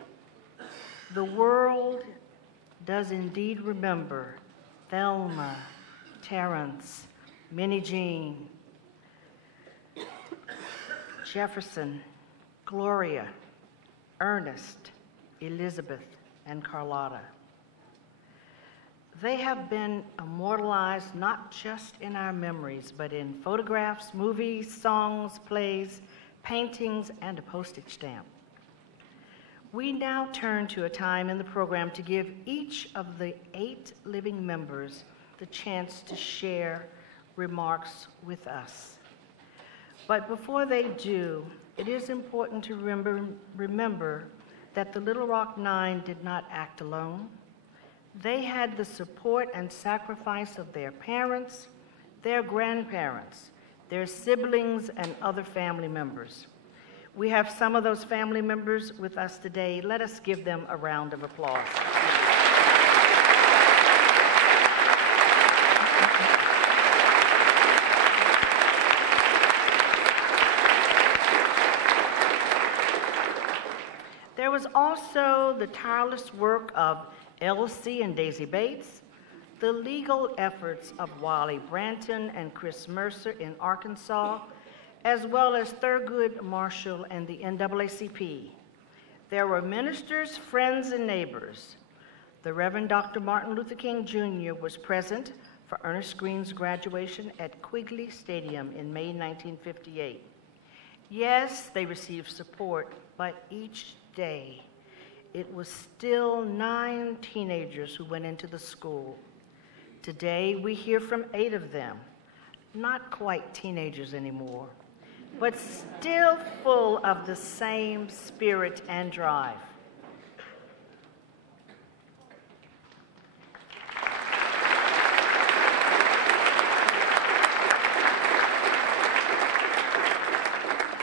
The world does indeed remember Thelma, Terrence, Minnie Jean, Jefferson, Gloria, Ernest, Elizabeth, and Carlotta. They have been immortalized not just in our memories, but in photographs, movies, songs, plays, paintings, and a postage stamp. We now turn to a time in the program to give each of the 8 living members the chance to share remarks with us. But before they do, it is important to remember that the Little Rock Nine did not act alone. They had the support and sacrifice of their parents, their grandparents, their siblings, and other family members. We have some of those family members with us today. Let us give them a round of applause. There was also the tireless work of Elsie and Daisy Bates, the legal efforts of Wally Branton and Chris Mercer in Arkansas, as well as Thurgood Marshall and the NAACP. There were ministers, friends, and neighbors. The Reverend Dr. Martin Luther King Jr. was present for Ernest Green's graduation at Quigley Stadium in May 1958. Yes, they received support, but each day, it was still 9 teenagers who went into the school. Today, we hear from 8 of them, not quite teenagers anymore, but still full of the same spirit and drive.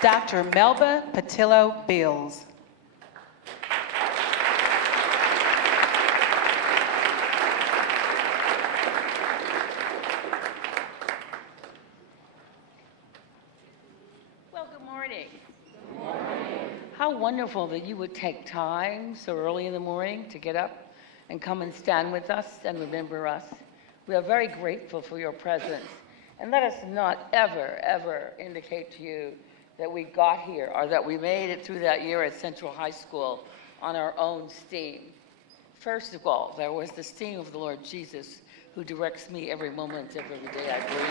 Dr. Melba Patillo Bills. How wonderful that you would take time so early in the morning to get up and come and stand with us and remember us. We are very grateful for your presence. And let us not ever, ever indicate to you that we got here or that we made it through that year at Central High School on our own steam. First of all, there was the steam of the Lord Jesus who directs me every moment of every day I breathe.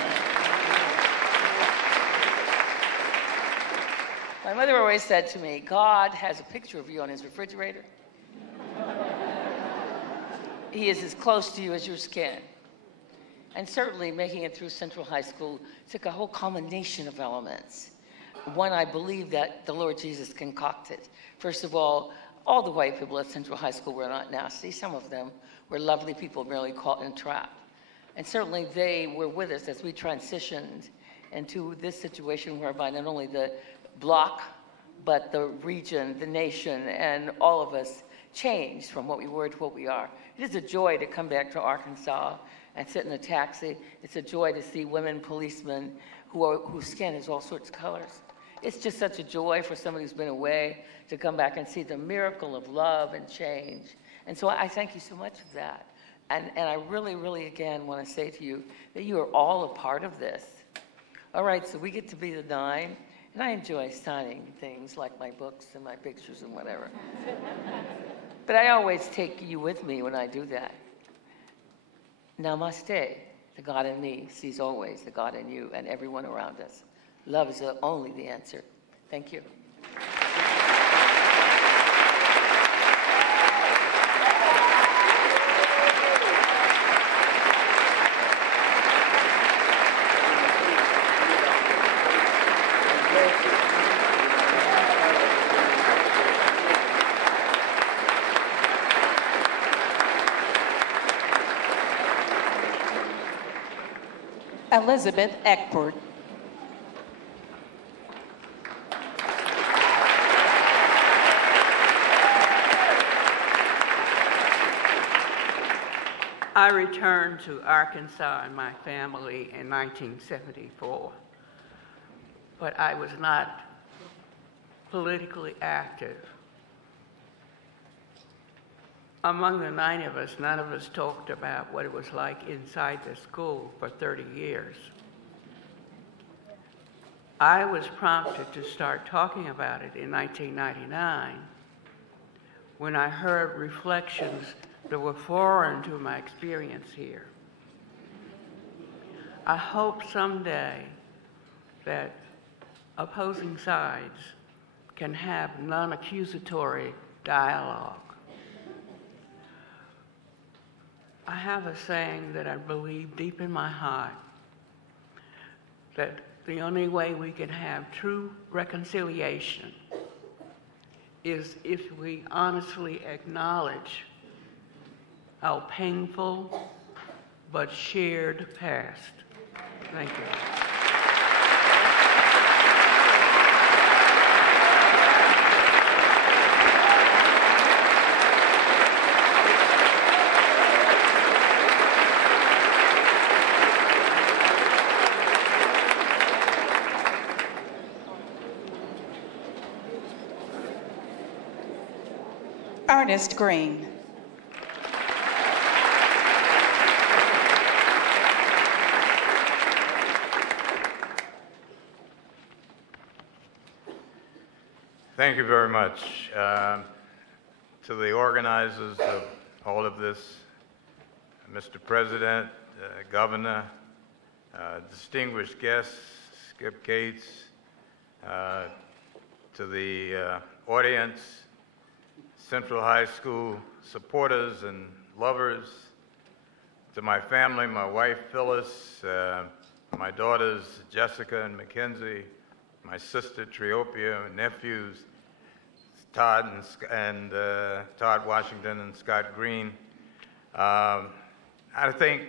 My mother always said to me, God has a picture of you on his refrigerator. He is as close to you as your skin. And certainly making it through Central High School took a whole combination of elements. One, I believe that the Lord Jesus concocted. First of all the white people at Central High School were not nasty. Some of them were lovely people merely caught in a trap. And certainly they were with us as we transitioned into this situation whereby not only the block, but the region, the nation, and all of us changed from what we were to what we are. It is a joy to come back to Arkansas and sit in a taxi. It's a joy to see women policemen whose skin is all sorts of colors. It's just such a joy for somebody who's been away to come back and see the miracle of love and change. And so I thank you so much for that. And I really, really, again, want to say to you that you are all a part of this. All right, so we get to be the 9. And I enjoy signing things like my books and my pictures and whatever. But I always take you with me when I do that. Namaste. The God in me sees always the God in you and everyone around us. Love is only the answer. Thank you. Elizabeth Eckford. I returned to Arkansas and my family in 1974, but I was not politically active. Among the 9 of us, none of us talked about what it was like inside the school for 30 years. I was prompted to start talking about it in 1999 when I heard reflections that were foreign to my experience here. I hope someday that opposing sides can have non-accusatory dialogue. I have a saying that I believe deep in my heart, that the only way we can have true reconciliation is if we honestly acknowledge our painful but shared past. Thank you. Ernest Green. Thank you very much. To the organizers of all of this, Mr. President, Governor, distinguished guests, Skip Gates, to the audience, Central High School supporters and lovers, to my family, my wife Phyllis, my daughters Jessica and Mackenzie, my sister Triopia, and nephews Todd and Todd Washington and Scott Green. I think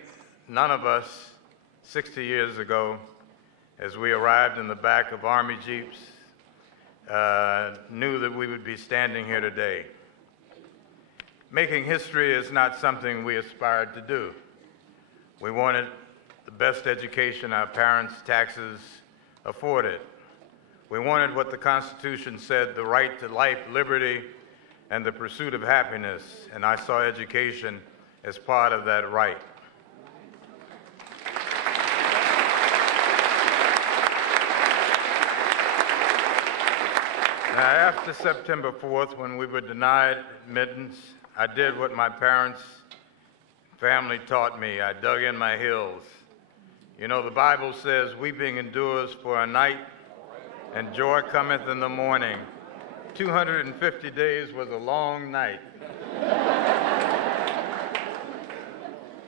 none of us 60 years ago, as we arrived in the back of Army Jeeps, knew that we would be standing here today. Making history is not something we aspired to do. We wanted the best education our parents' taxes afforded. We wanted what the Constitution said, the right to life, liberty, and the pursuit of happiness, and I saw education as part of that right. Now, after September 4th, when we were denied admittance, I did what my parents' family taught me. I dug in my heels. You know, the Bible says, weeping endures for a night, and joy cometh in the morning. 250 days was a long night.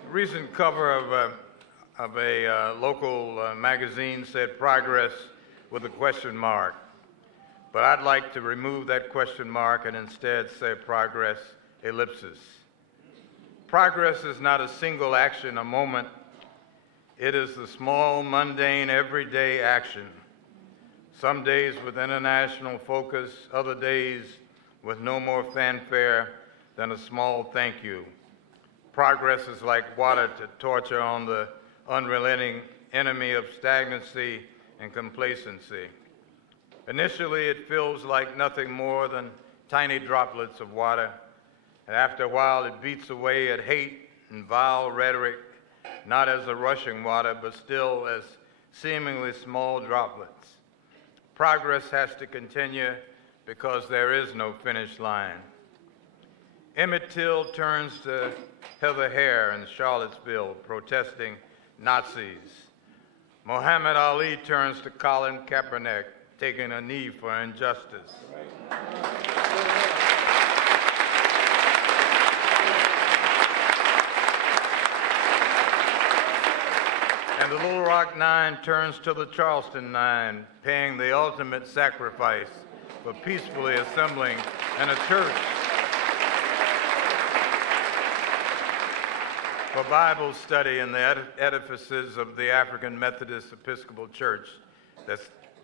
The recent cover of a local magazine said progress with a question mark. But I'd like to remove that question mark and instead say progress, ellipsis. Progress is not a single action, a moment. It is the small, mundane, everyday action. Some days with international focus, other days with no more fanfare than a small thank you. Progress is like water to torture on the unrelenting enemy of stagnancy and complacency. Initially, it feels like nothing more than tiny droplets of water, and after a while, it beats away at hate and vile rhetoric, not as a rushing water, but still as seemingly small droplets. Progress has to continue because there is no finish line. Emmett Till turns to Heather Hare in Charlottesville protesting Nazis. Muhammad Ali turns to Colin Kaepernick taking a knee for injustice. And the Little Rock Nine turns to the Charleston Nine, paying the ultimate sacrifice for peacefully assembling in a church for Bible study in the edifices of the African Methodist Episcopal Church.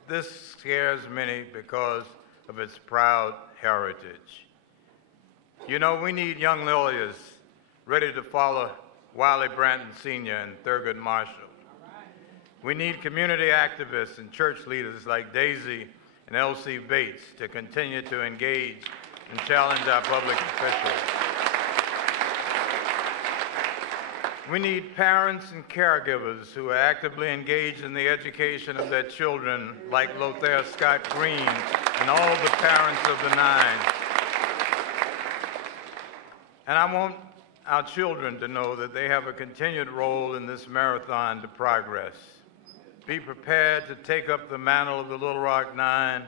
This scares many because of its proud heritage. You know, we need young lawyers ready to follow Wiley Branton Sr. and Thurgood Marshall. We need community activists and church leaders like Daisy and L.C. Bates to continue to engage and challenge our public officials. We need parents and caregivers who are actively engaged in the education of their children, like Lothair Scott Green and all the parents of the Nine. And I want our children to know that they have a continued role in this marathon to progress. Be prepared to take up the mantle of the Little Rock Nine,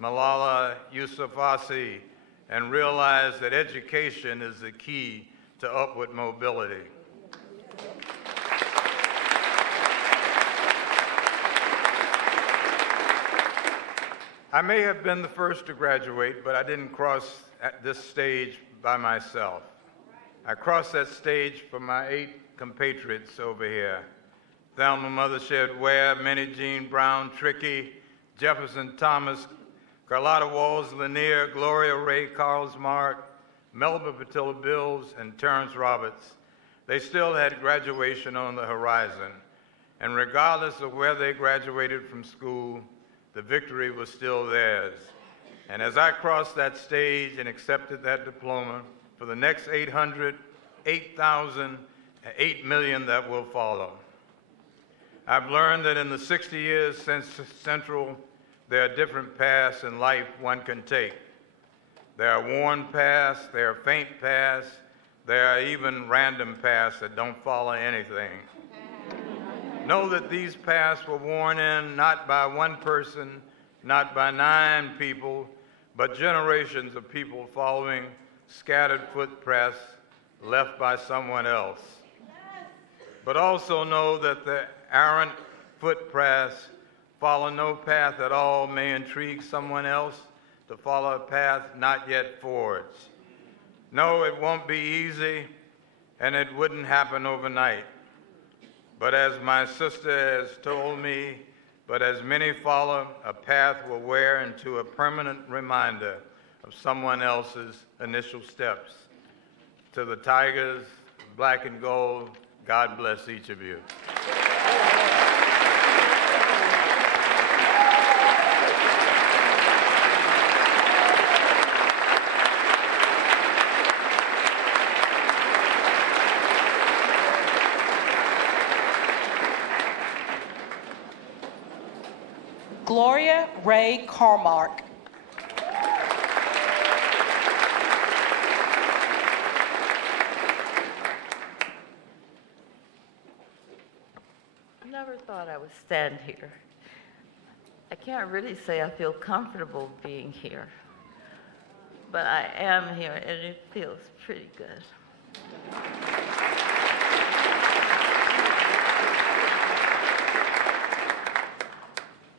Malala Yousafzai, and realize that education is the key to upward mobility. I may have been the first to graduate, but I didn't cross at this stage by myself. I crossed that stage for my 8 compatriots over here. Thelma Mothershed Ware, Minnie Jean Brown, Tricky, Jefferson Thomas, Carlotta Walls Lanier, Gloria Ray Carlsmark, Melba Patilla Bills, and Terrence Roberts. They still had graduation on the horizon, and regardless of where they graduated from school, the victory was still theirs. And as I crossed that stage and accepted that diploma, for the next 800, 8,000, 8 million that will follow, I've learned that in the 60 years since Central, there are different paths in life one can take. There are worn paths, there are faint paths, there are even random paths that don't follow anything. Know that these paths were worn in not by one person, not by 9 people, but generations of people following scattered footprints left by someone else. But also know that the errant footprints follow no path at all may intrigue someone else to follow a path not yet forged. No, it won't be easy, and it wouldn't happen overnight. But as my sister has told me, but as many follow, a path will wear into a permanent reminder of someone else's initial steps. To the Tigers, black and gold, God bless each of you. Gloria Ray Carmark. Never thought I would stand here. I can't really say I feel comfortable being here, but I am here and it feels pretty good.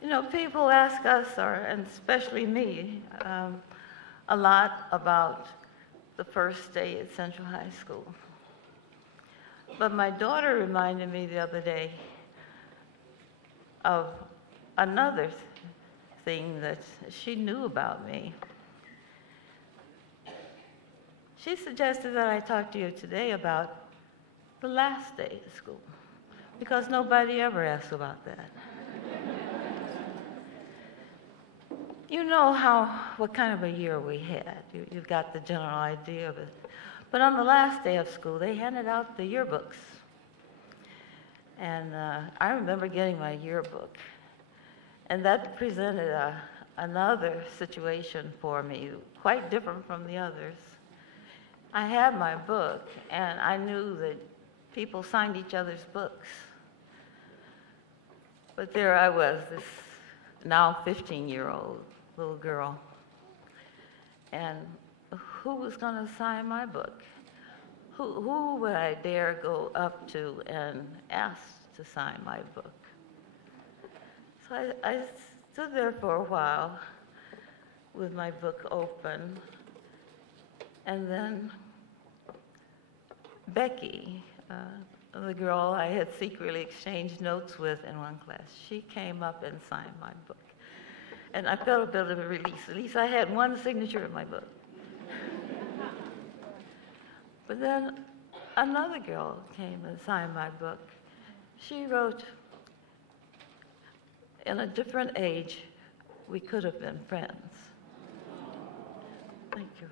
You know, people ask us, and especially me, a lot about the first day at Central High School. But my daughter reminded me the other day of another thing that she knew about me. She suggested that I talk to you today about the last day of school, because nobody ever asks about that. You know what kind of a year we had. You've got the general idea of it. But on the last day of school, they handed out the yearbooks. And I remember getting my yearbook. And that presented another situation for me, quite different from the others. I had my book, and I knew that people signed each other's books. But there I was, this now 15-year-old little girl. And who was going to sign my book? Who would I dare go up to and ask to sign my book? So I stood there for a while with my book open. And then Becky, the girl I had secretly exchanged notes with in one class, she came up and signed my book. And I felt a bit of a release. At least I had one signature in my book. But then another girl came and signed my book. She wrote, in a different age, we could have been friends. Thank you.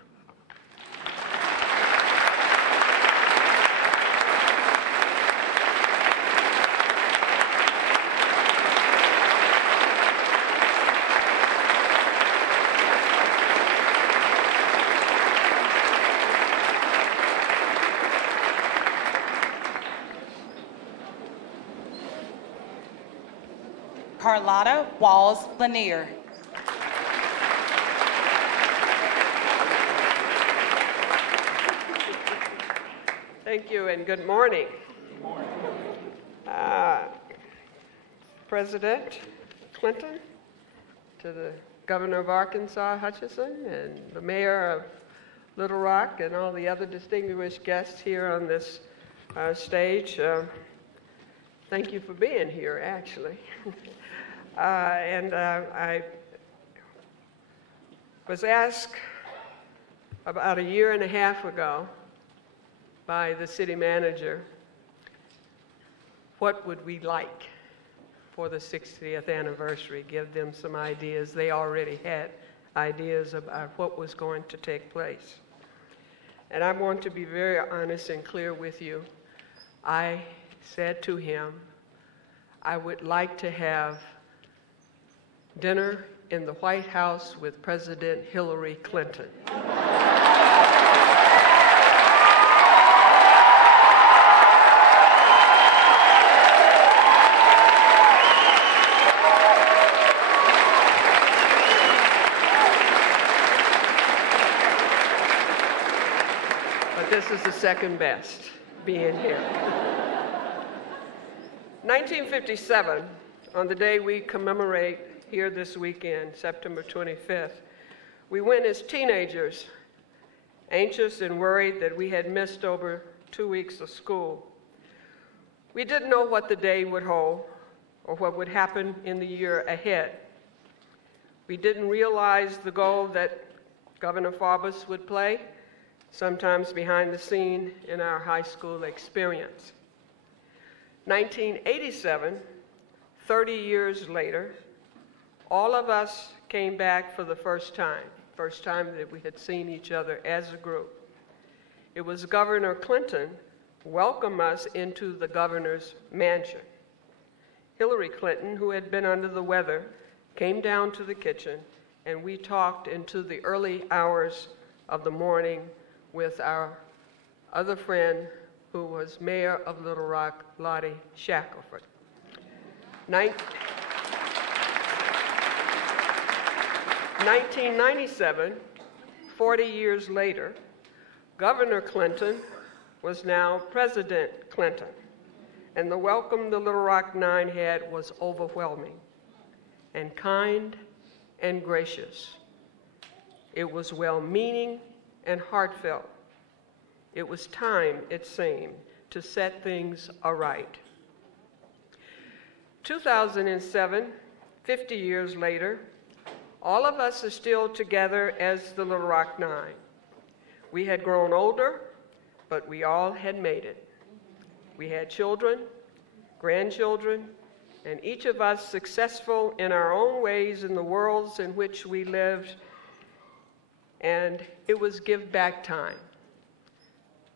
Carlotta Walls Lanier. Thank you and good morning. President Clinton, to the Governor of Arkansas, Hutchinson, and the Mayor of Little Rock, and all the other distinguished guests here on this stage. Thank you for being here, actually. I was asked about a year and a half ago by the city manager, what would we like for the 60th anniversary? Give them some ideas. They already had ideas about what was going to take place. And I want to be very honest and clear with you. I said to him, I would like to have dinner in the White House with President Hillary Clinton. But this is the second best, being here. 1957, on the day we commemorate here this weekend, September 25th, we went as teenagers, anxious and worried that we had missed over 2 weeks of school. We didn't know what the day would hold or what would happen in the year ahead. We didn't realize the goal that Governor Farbus would play, sometimes behind the scene in our high school experience. 1987, 30 years later, all of us came back for the first time that we had seen each other as a group. It was Governor Clinton who welcomed us into the governor's mansion. Hillary Clinton, who had been under the weather, came down to the kitchen, and we talked into the early hours of the morning with our other friend who was mayor of Little Rock, Lottie Shackelford. 1997, 40 years later, Governor Clinton was now President Clinton, and the welcome the Little Rock Nine had was overwhelming and kind and gracious. It was well-meaning and heartfelt. It was time, it seemed, to set things aright. 2007, 50 years later, all of us are still together as the Little Rock Nine. We had grown older, but we all had made it. We had children, grandchildren, and each of us successful in our own ways in the worlds in which we lived, and it was give back time.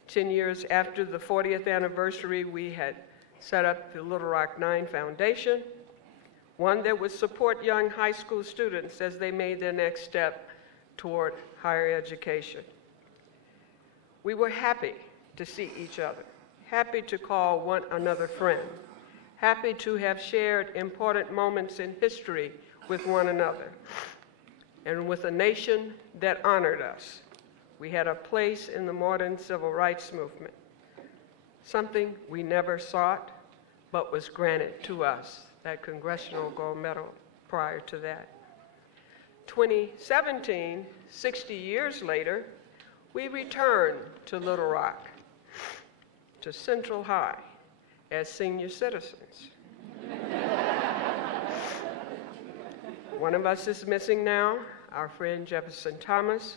10 years after the 40th anniversary, we had set up the Little Rock Nine Foundation, one that would support young high school students as they made their next step toward higher education. We were happy to see each other, happy to call one another friend, happy to have shared important moments in history with one another, and with a nation that honored us. We had a place in the modern civil rights movement, something we never sought, but was granted to us, that Congressional Gold Medal prior to that. 2017, 60 years later, we returned to Little Rock, to Central High, as senior citizens. One of us is missing now, our friend Jefferson Thomas,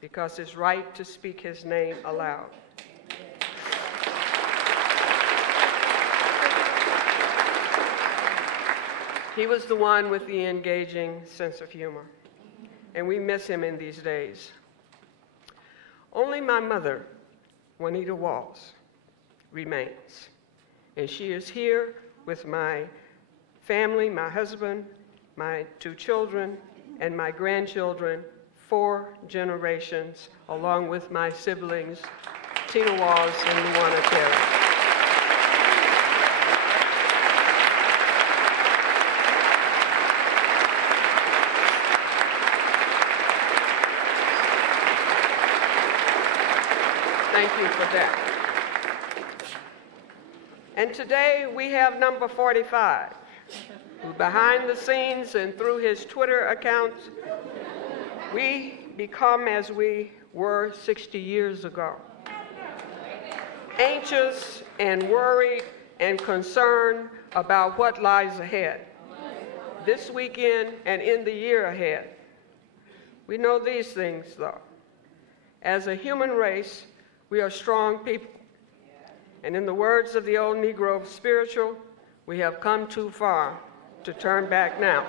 because it's right to speak his name aloud. He was the one with the engaging sense of humor, and we miss him in these days. Only my mother, Juanita Walls, remains, and she is here with my family, my husband, my 2 children, and my grandchildren, 4 generations, along with my siblings, Tina Walls and Luana Terry. Thank you for that. And today we have number 45, who behind the scenes and through his Twitter account, we become as we were 60 years ago. Anxious and worried and concerned about what lies ahead, this weekend and in the year ahead. We know these things, though. As a human race, we are strong people. And in the words of the old Negro spiritual, we have come too far to turn back now.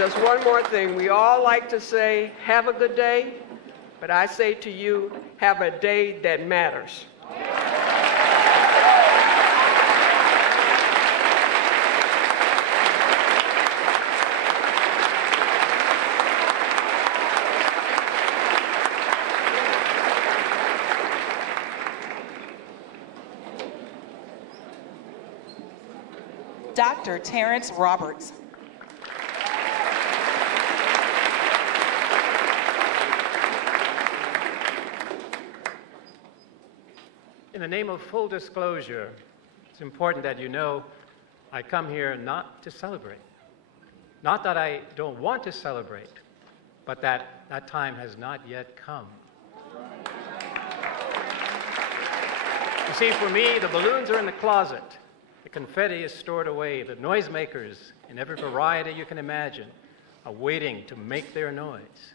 Just one more thing. We all like to say, have a good day, but I say to you, have a day that matters. Dr. Terrence Roberts. In the name of full disclosure, it's important that you know I come here not to celebrate. Not that I don't want to celebrate, but that time has not yet come. You see, for me, the balloons are in the closet. The confetti is stored away. The noisemakers in every variety you can imagine are waiting to make their noise.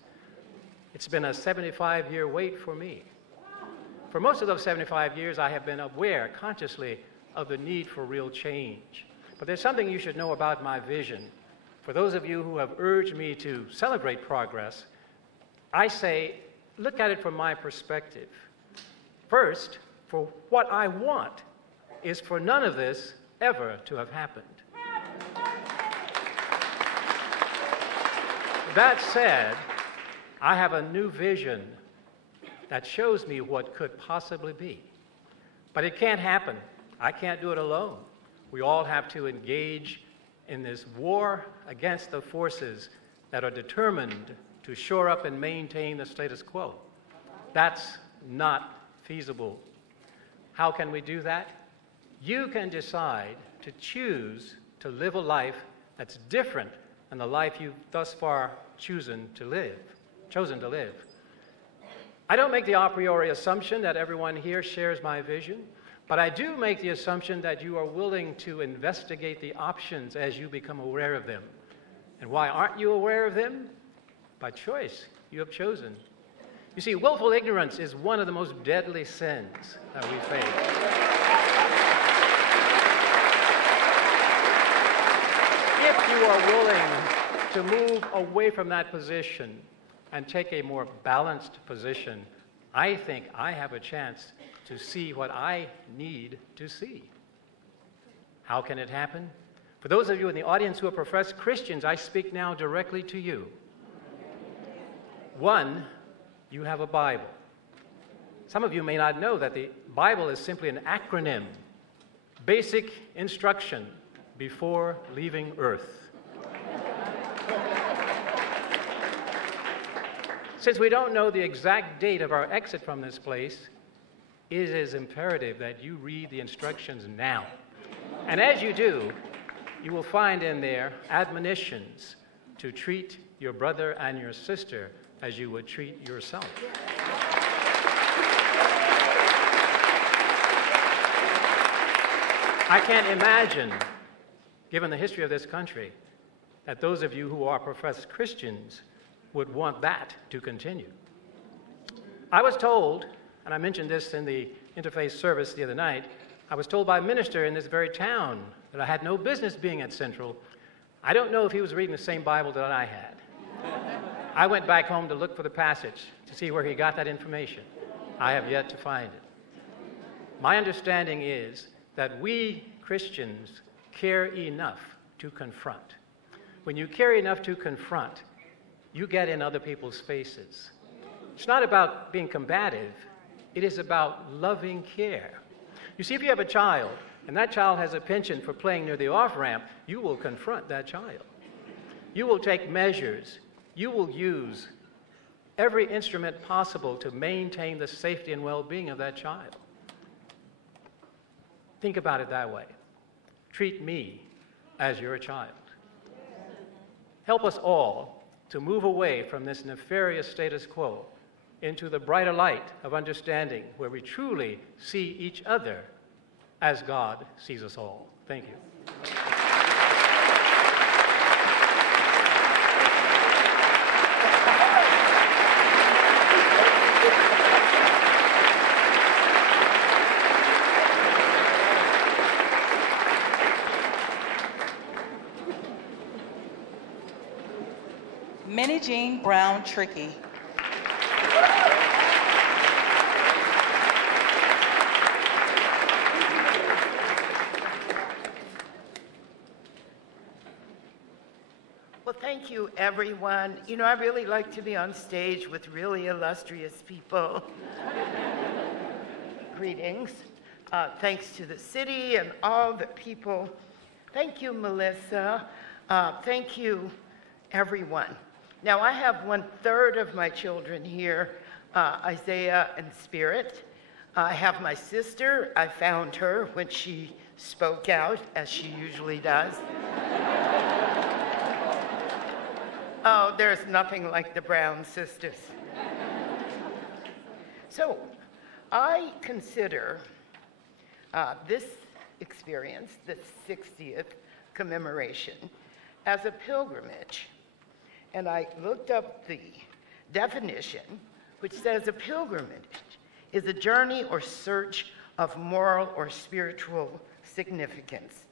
It's been a 75-year wait for me. For most of those 75 years, I have been aware consciously of the need for real change. But there's something you should know about my vision. For those of you who have urged me to celebrate progress, I say, look at it from my perspective. First, for what I want is for none of this ever to have happened. That said, I have a new vision that shows me what could possibly be. But it can't happen. I can't do it alone. We all have to engage in this war against the forces that are determined to shore up and maintain the status quo. That's not feasible. How can we do that? You can decide to choose to live a life that's different than the life you've thus far chosen to live. I don't make the a priori assumption that everyone here shares my vision, but I do make the assumption that you are willing to investigate the options as you become aware of them. And why aren't you aware of them? By choice. You have chosen. You see, willful ignorance is one of the most deadly sins that we face. If you are willing to move away from that position and take a more balanced position, I think I have a chance to see what I need to see. How can it happen? For those of you in the audience who are professed Christians, I speak now directly to you. One, you have a Bible. Some of you may not know that the Bible is simply an acronym, basic instruction before leaving Earth. Since we don't know the exact date of our exit from this place, it is imperative that you read the instructions now. And as you do, you will find in there admonitions to treat your brother and your sister as you would treat yourself. I can't imagine, given the history of this country, that those of you who are professed Christians would want that to continue. I was told, and I mentioned this in the interfaith service the other night, I was told by a minister in this very town that I had no business being at Central. I don't know if he was reading the same Bible that I had. I went back home to look for the passage to see where he got that information. I have yet to find it. My understanding is that we Christians care enough to confront. When you care enough to confront, you get in other people's faces. It's not about being combative. It is about loving care. You see, if you have a child, and that child has a penchant for playing near the off-ramp, you will confront that child. You will take measures. You will use every instrument possible to maintain the safety and well-being of that child. Think about it that way. Treat me as your child. Help us all to move away from this nefarious status quo into the brighter light of understanding where we truly see each other as God sees us all. Thank you. tricky. Well, thank you, everyone. You know, I really like to be on stage with really illustrious people. Greetings. Thanks to the city and all the people. Thank you, Melissa. Thank you, everyone. Now, I have 1/3 of my children here, Isaiah and Spirit. I have my sister. I found her when she spoke out, as she usually does. Oh, there's nothing like the Brown sisters. So, I consider this experience, the 60th commemoration, as a pilgrimage. And I looked up the definition, which says a pilgrimage is a journey or search of moral or spiritual significance.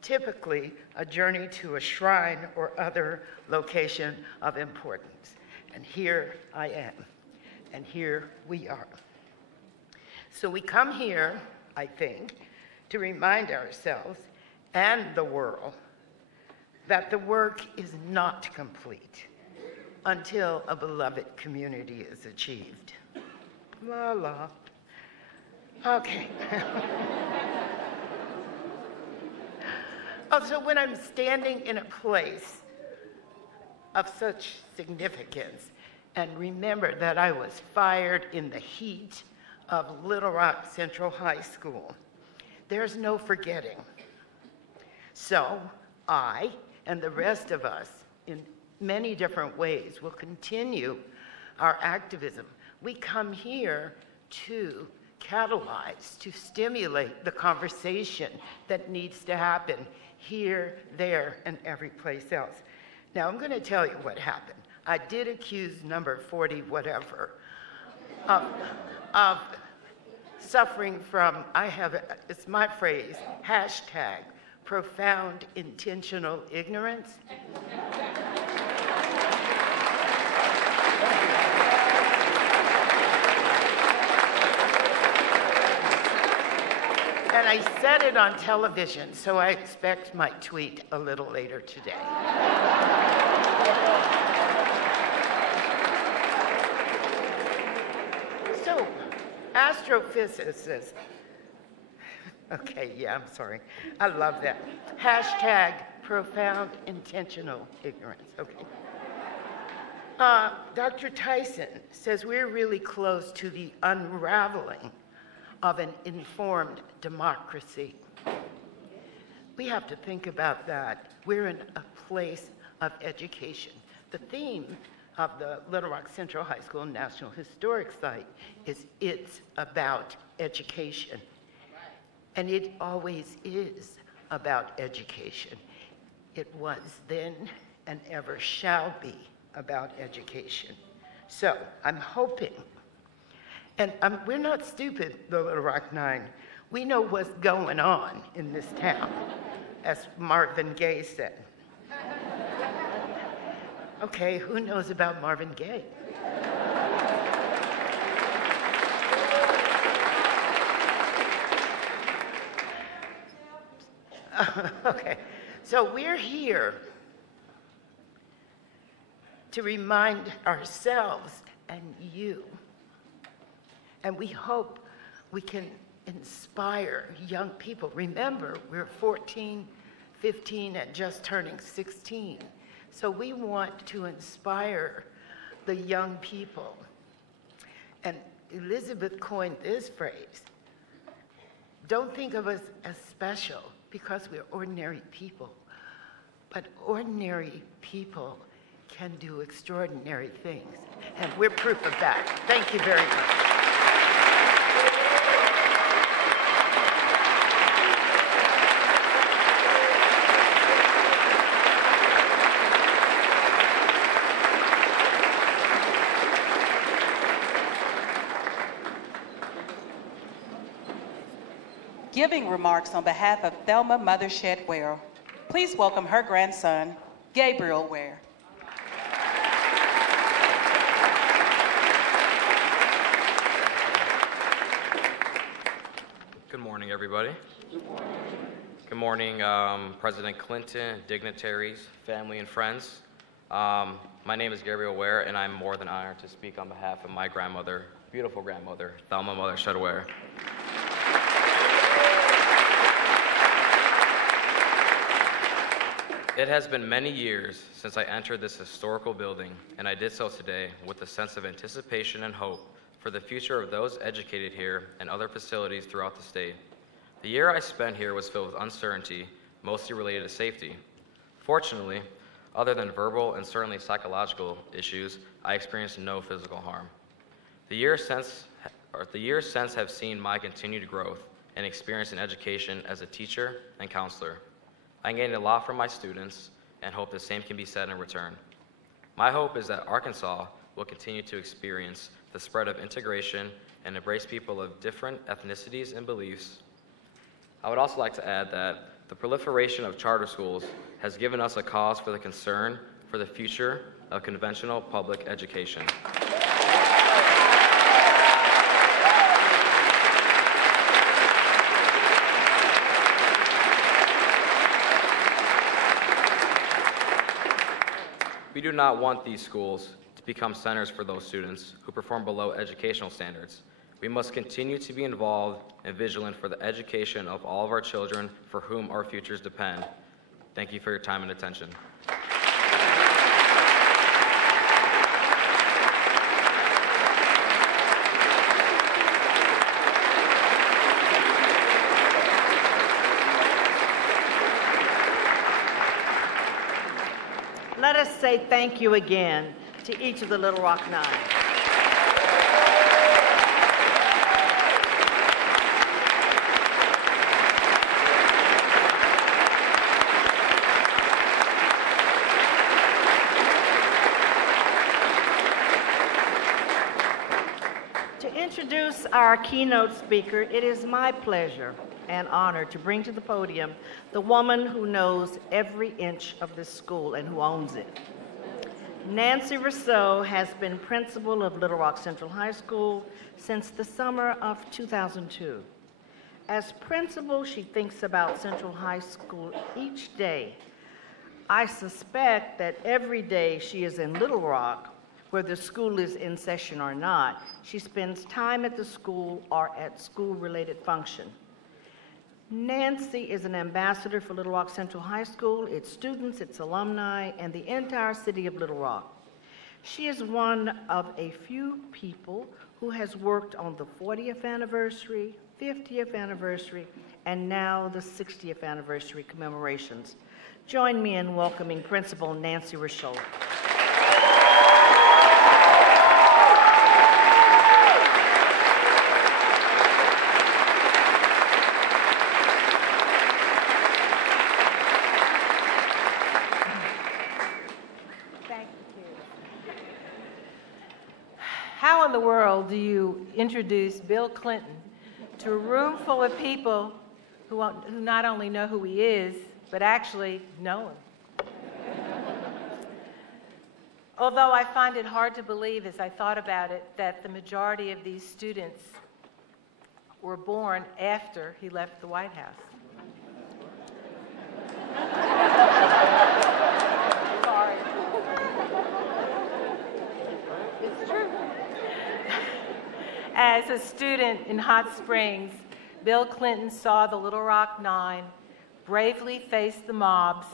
Typically, a journey to a shrine or other location of importance. And here I am, and here we are. So we come here, I think, to remind ourselves and the world that the work is not complete until a beloved community is achieved. La la. Okay. Oh, so when I'm standing in a place of such significance, and remember that I was fired in the heat of Little Rock Central High School, there's no forgetting. So I and the rest of us, in many different ways, will continue our activism. We come here to catalyze, to stimulate the conversation that needs to happen here, there, and every place else. Now, I'm going to tell you what happened. I did accuse number 40 whatever of suffering from, it's my phrase, hashtag, profound intentional ignorance. And I said it on television, so I expect my tweet a little later today. So, astrophysicists, okay, yeah, I'm sorry. I love that. Hashtag profound intentional ignorance, okay. Dr. Tyson says we're really close to the unraveling of an informed democracy. We have to think about that. We're in a place of education. The theme of the Little Rock Central High School National Historic Site is it's about education. And it always is about education. It was then and ever shall be about education. So I'm hoping, and we're not stupid, the Little Rock Nine. We know what's going on in this town, as Marvin Gaye said. Okay, who knows about Marvin Gaye? Okay, so we're here to remind ourselves and you, and we hope we can inspire young people. Remember, we're 14, 15, and just turning 16. So we want to inspire the young people. And Elizabeth coined this phrase, don't think of us as special because we're ordinary people. But ordinary people can do extraordinary things. And we're proof of that. Thank you very much. Giving remarks on behalf of Thelma Mothershed Ware. Please welcome her grandson, Gabriel Ware. everybody. Good morning, President Clinton, dignitaries, family, and friends. My name is Gabriel Ware, and I'm more than honored to speak on behalf of my grandmother, beautiful grandmother, Thelma Mother Shedd Ware. It has been many years since I entered this historical building, and I did so today with a sense of anticipation and hope for the future of those educated here and other facilities throughout the state. The year I spent here was filled with uncertainty, mostly related to safety. Fortunately, other than verbal and certainly psychological issues, I experienced no physical harm. The years since have seen my continued growth and experience in education as a teacher and counselor. I gained a lot from my students and hope the same can be said in return. My hope is that Arkansas will continue to experience the spread of integration and embrace people of different ethnicities and beliefs. I would also like to add that the proliferation of charter schools has given us a cause for the concern for the future of conventional public education. We do not want these schools to become centers for those students who perform below educational standards. We must continue to be involved and vigilant for the education of all of our children for whom our futures depend. Thank you for your time and attention. Let us say thank you again to each of the Little Rock Nine. To introduce our keynote speaker, it is my pleasure and honor to bring to the podium the woman who knows every inch of this school and who owns it. Nancy Rousseau has been principal of Little Rock Central High School since the summer of 2002. As principal, she thinks about Central High School each day. I suspect that every day she is in Little Rock, whether school is in session or not, she spends time at the school or at school-related function. Nancy is an ambassador for Little Rock Central High School, its students, its alumni, and the entire city of Little Rock. She is one of a few people who has worked on the 40th anniversary, 50th anniversary, and now the 60th anniversary commemorations. Join me in welcoming Principal Nancy Rousseau. How in the world do you introduce Bill Clinton to a room full of people who not only know who he is, but actually know him? Although I find it hard to believe as I thought about it that the majority of these students were born after he left the White House. Sorry. It's true. As a student in Hot Springs, Bill Clinton saw the Little Rock Nine bravely face the mobs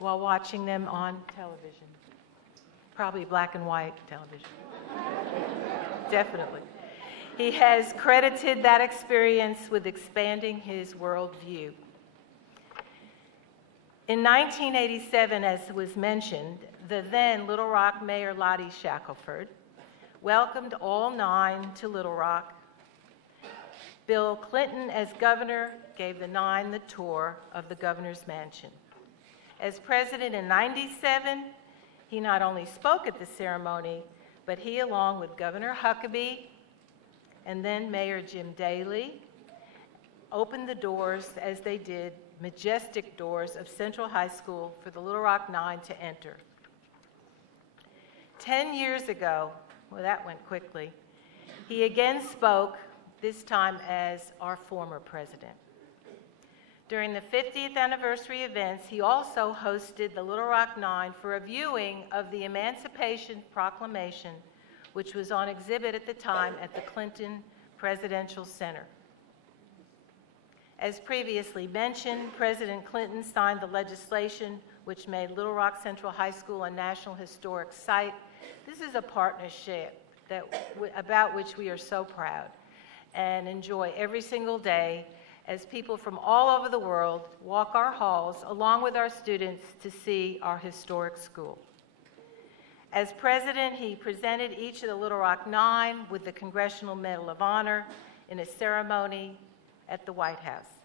while watching them on television. Probably black and white television. Definitely. He has credited that experience with expanding his worldview. In 1987, as was mentioned, the then Little Rock Mayor Lottie Shackelford welcomed all nine to Little Rock. Bill Clinton, as governor, gave the nine the tour of the governor's mansion. As president in '97, he not only spoke at the ceremony, but he, along with Governor Huckabee and then Mayor Jim Daley, opened the doors, as they did, majestic doors of Central High School for the Little Rock Nine to enter. 10 years ago, well, that went quickly, he again spoke, this time as our former president. During the 50th anniversary events, he also hosted the Little Rock Nine for a viewing of the Emancipation Proclamation, which was on exhibit at the time at the Clinton Presidential Center. As previously mentioned, President Clinton signed the legislation which made Little Rock Central High School a National Historic Site. This is a partnership about which we are so proud and enjoy every single day as people from all over the world walk our halls along with our students to see our historic school. As president, he presented each of the Little Rock Nine with the Congressional Medal of Honor in a ceremony at the White House.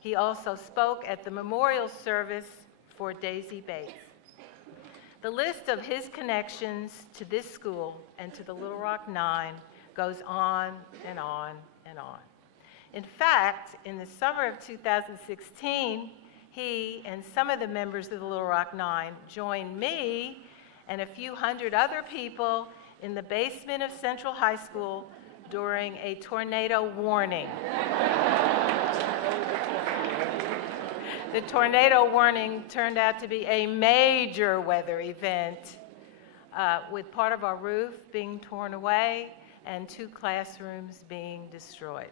He also spoke at the memorial service for Daisy Bates. The list of his connections to this school and to the Little Rock Nine goes on and on and on. In fact, in the summer of 2016, he and some of the members of the Little Rock Nine joined me and a few hundred other people in the basement of Central High School during a tornado warning. The tornado warning turned out to be a major weather event with part of our roof being torn away and 2 classrooms being destroyed.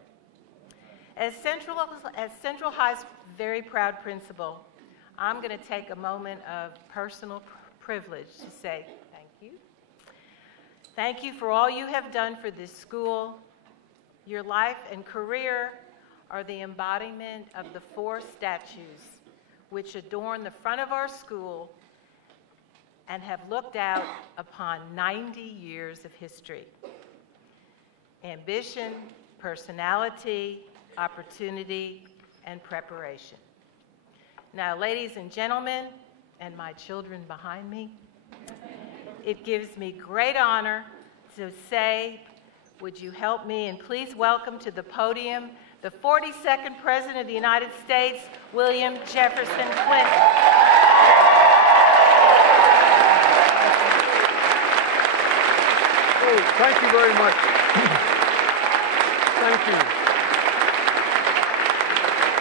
As Central High's very proud principal, I'm going to take a moment of personal privilege to say thank you. Thank you for all you have done for this school. Your life and career are the embodiment of the 4 statues which adorn the front of our school and have looked out upon 90 years of history. Ambition, personality, opportunity, and preparation. Now, ladies and gentlemen, and my children behind me, it gives me great honor to say, would you help me and please welcome to the podium the 42nd President of the United States, William Jefferson Clinton. Oh, thank you very much. Thank you.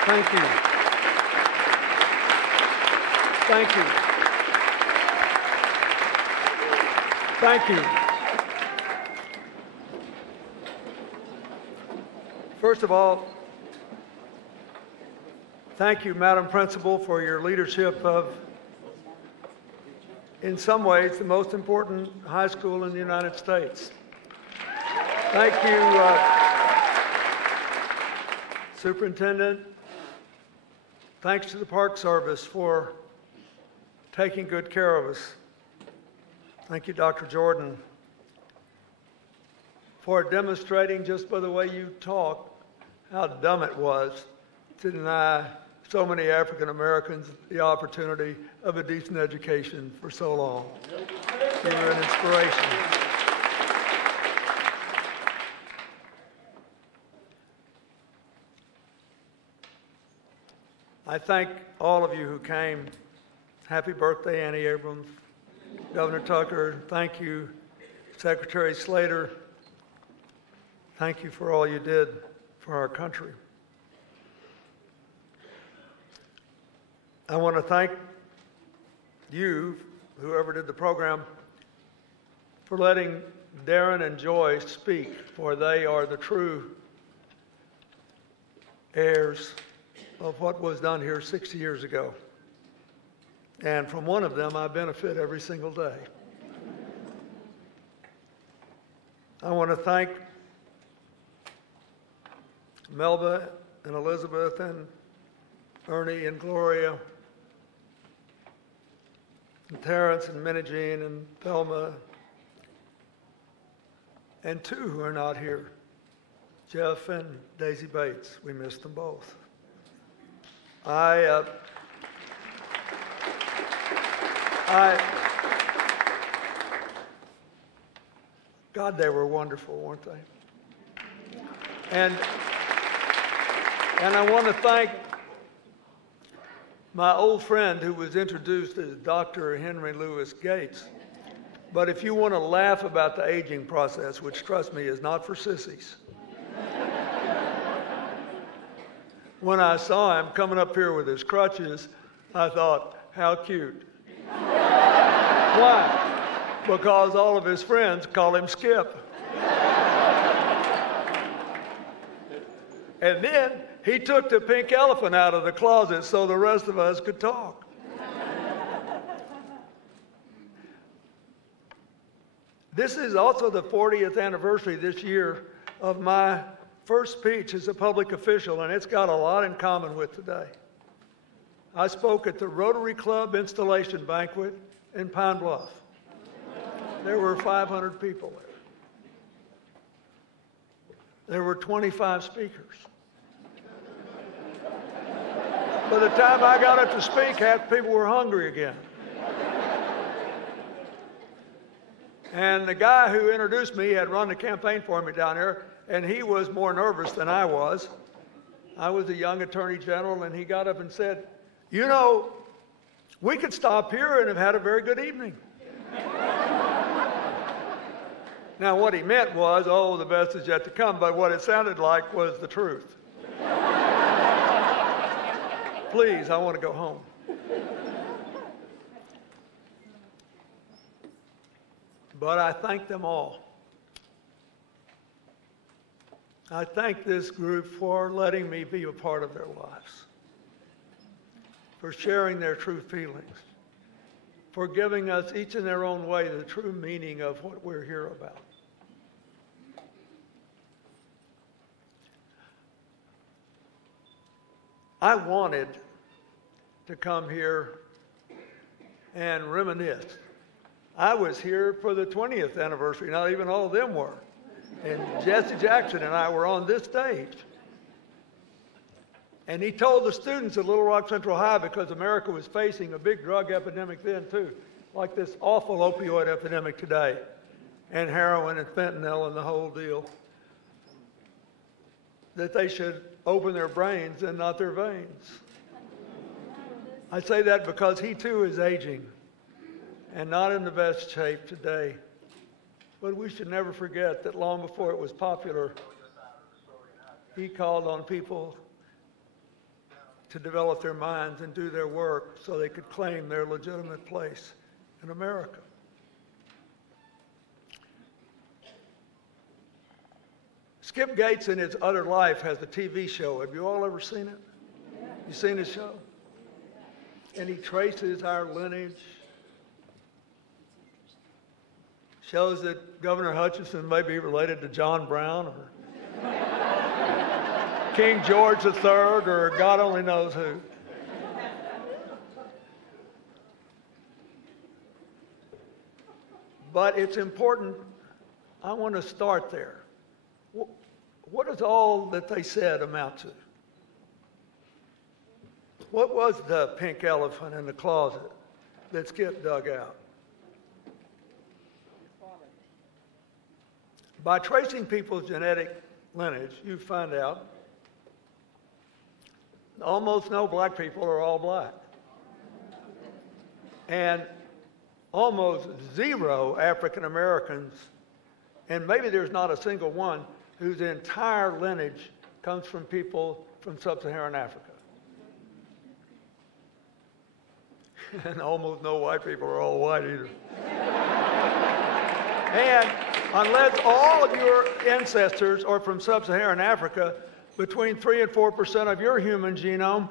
Thank you. Thank you. Thank you. First of all, thank you, Madam Principal, for your leadership of, in some ways, the most important high school in the United States. Thank you, Superintendent. Thanks to the Park Service for taking good care of us. Thank you, Dr. Jordan, for demonstrating just by the way you talk how dumb it was to deny so many African Americans the opportunity of a decent education for so long. You were an inspiration. I thank all of you who came. Happy birthday, Annie Abrams. Governor Tucker, thank you. Secretary Slater, thank you for all you did for our country. I want to thank you, whoever did the program, for letting Darren and Joy speak, for they are the true heirs of what was done here 60 years ago. And from one of them, I benefit every single day. I want to thank Melba and Elizabeth and Ernie and Gloria and Terrence and Minnie-Jean and Thelma and 2 who are not here, Jeff and Daisy Bates. We missed them both. God, they were wonderful, weren't they? And I want to thank my old friend who was introduced as Dr. Henry Louis Gates. But if you want to laugh about the aging process, which trust me is not for sissies, When I saw him coming up here with his crutches, I thought, how cute. Why? Because all of his friends call him Skip. And then he took the pink elephant out of the closet so the rest of us could talk. This is also the 40th anniversary this year of my first speech as a public official, and it's got a lot in common with today. I spoke at the Rotary Club installation banquet in Pine Bluff. There were 500 people there. There were 25 speakers. By the time I got up to speak, half the people were hungry again. And the guy who introduced me had run the campaign for me down there, and he was more nervous than I was. I was a young attorney general, and he got up and said, you know, we could stop here and have had a very good evening. Now, what he meant was, oh, the best is yet to come, but what it sounded like was the truth. Please, I want to go home. But I thank them all. I thank this group for letting me be a part of their lives, for sharing their true feelings, for giving us each in their own way the true meaning of what we're here about. I wanted to come here and reminisce. I was here for the 20th anniversary, not even all of them were. And Jesse Jackson and I were on this stage. And he told the students at Little Rock Central High, because America was facing a big drug epidemic then too, like this awful opioid epidemic today, and heroin and fentanyl and the whole deal, that they should open their brains and not their veins. I say that because he too is aging and not in the best shape today. But we should never forget that long before it was popular, he called on people to develop their minds and do their work so they could claim their legitimate place in America. Skip Gates in his Utter Life has a TV show. Have you all ever seen it? You seen his show? And he traces our lineage. Shows that Governor Hutchinson may be related to John Brown or King George III or God only knows who. But it's important, I want to start there. What does all that they said amount to? What was the pink elephant in the closet that Skip dug out? By tracing people's genetic lineage, you find out almost no black people are all black. And almost zero African Americans, and maybe there's not a single one, whose entire lineage comes from people from sub-Saharan Africa. And almost no white people are all white either. And unless all of your ancestors are from sub-Saharan Africa, between 3 and 4% of your human genome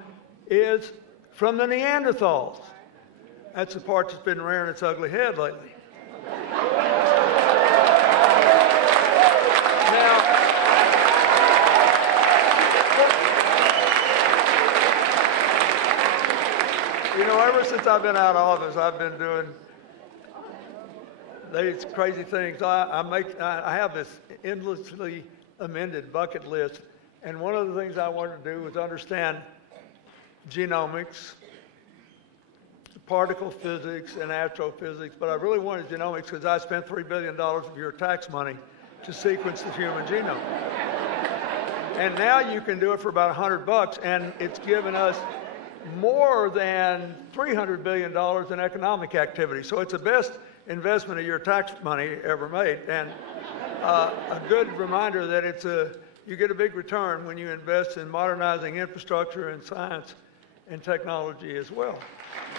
is from the Neanderthals. That's the part that's been rearing its ugly head lately. You know, ever since I've been out of office, I've been doing these crazy things. I have this endlessly amended bucket list, and one of the things I wanted to do was understand genomics, particle physics, and astrophysics, but I really wanted genomics because I spent $3 billion of your tax money to sequence the human genome. And now you can do it for about $100, and it's given us more than $300 billion in economic activity. So it's the best investment of your tax money ever made. And a good reminder that it's a you get a big return when you invest in modernizing infrastructure and science and technology as well.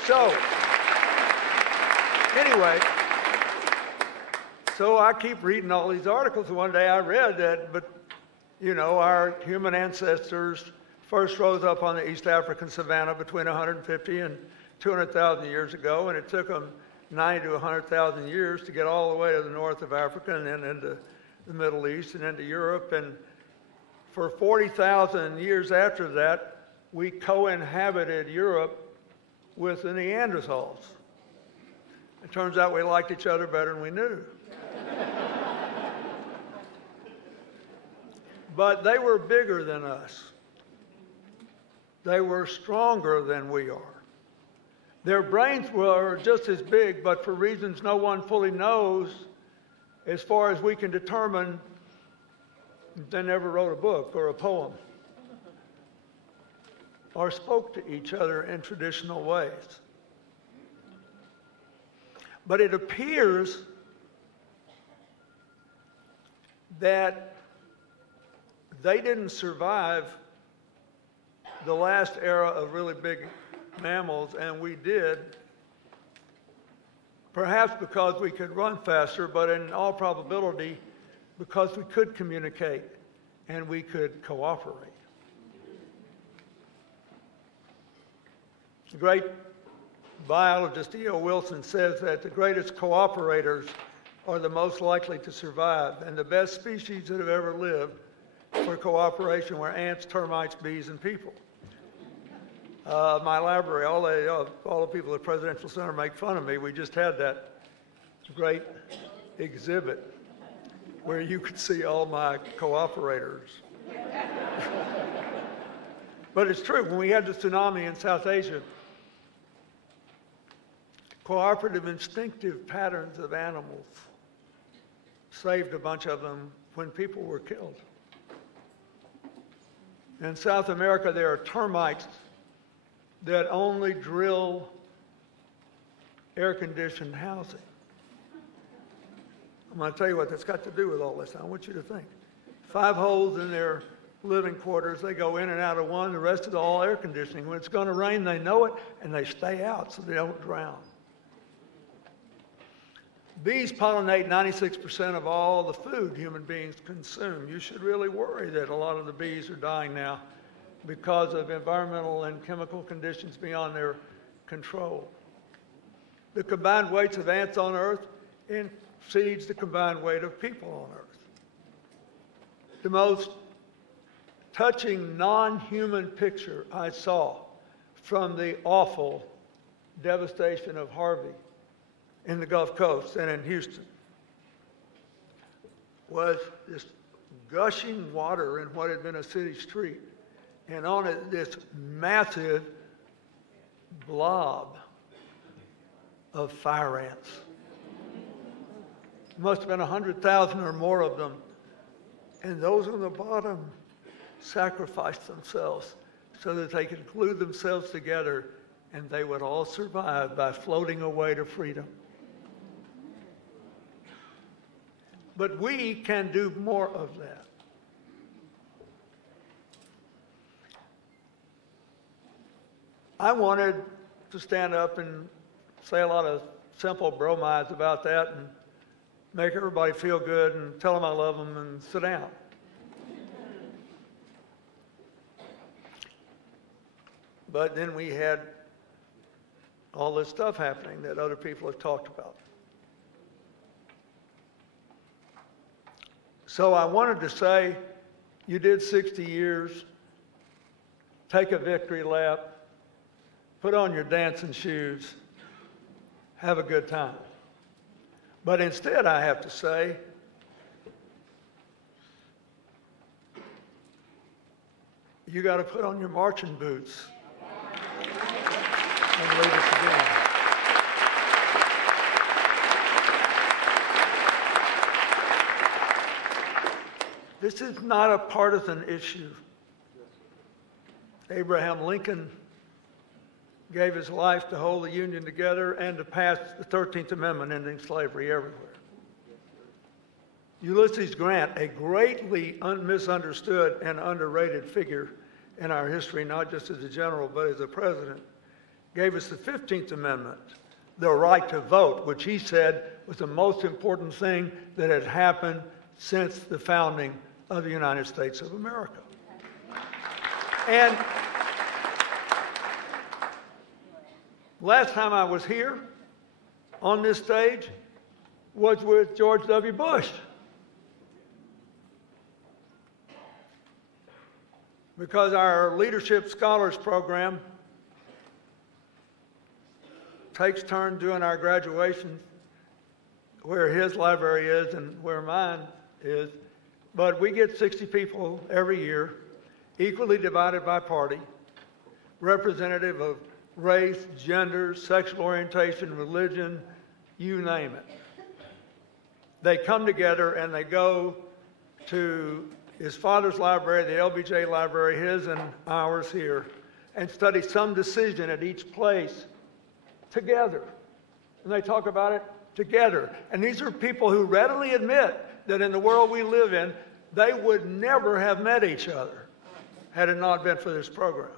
So, anyway, so I keep reading all these articles. One day I read that, but you know, our human ancestors first rose up on the East African savanna between 150 and 200,000 years ago, and it took them 90 to 100,000 years to get all the way to the north of Africa and then into the Middle East and into Europe. And for 40,000 years after that, we co-inhabited Europe with the Neanderthals. It turns out we liked each other better than we knew. But they were bigger than us. They were stronger than we are. Their brains were just as big, but for reasons no one fully knows, as far as we can determine, they never wrote a book or a poem or spoke to each other in traditional ways. But it appears that they didn't survive the last era of really big mammals, and we did, perhaps because we could run faster, but in all probability because we could communicate and we could cooperate. The great biologist E.O. Wilson says that the greatest cooperators are the most likely to survive, and the best species that have ever lived for cooperation were ants, termites, bees, and people. My library, all the people at the Presidential Center make fun of me. We just had that great exhibit where you could see all my cooperators. But it's true, when we had the tsunami in South Asia, cooperative, instinctive patterns of animals saved a bunch of them when people were killed. In South America, there are termites that only drill air-conditioned housing. I'm going to tell you what that's got to do with all this. I want you to think. 5 holes in their living quarters. They go in and out of one. The rest is all air conditioning. When it's going to rain, they know it, and they stay out so they don't drown. Bees pollinate 96% of all the food human beings consume. You should really worry that a lot of the bees are dying now because of environmental and chemical conditions beyond their control. The combined weights of ants on Earth exceeds the combined weight of people on Earth. The most touching non-human picture I saw from the awful devastation of Harvey in the Gulf Coast and in Houston was this gushing water in what had been a city street, and on it this massive blob of fire ants. Must have been 100,000 or more of them, and those on the bottom sacrificed themselves so that they could glue themselves together and they would all survive by floating away to freedom. But we can do more of that. I wanted to stand up and say a lot of simple bromides about that and make everybody feel good and tell them I love them and sit down. But then we had all this stuff happening that other people have talked about. So I wanted to say, you did 60 years, take a victory lap, put on your dancing shoes, have a good time. But instead, I have to say, you got to put on your marching boots and lead us again. This is not a partisan issue. Abraham Lincoln gave his life to hold the Union together and to pass the 13th Amendment ending slavery everywhere. Ulysses Grant, a greatly misunderstood and underrated figure in our history, not just as a general, but as a president, gave us the 15th Amendment, the right to vote, which he said was the most important thing that had happened since the founding of the United States of America. And last time I was here on this stage was with George W. Bush. Because our Leadership Scholars Program takes turns doing our graduations where his library is and where mine is. But we get 60 people every year, equally divided by party, representative of race, gender, sexual orientation, religion, you name it. They come together and they go to his father's library, the LBJ library, his and ours here, and study some decision at each place together. And they talk about it together. And these are people who readily admit that in the world we live in, they would never have met each other had it not been for this program.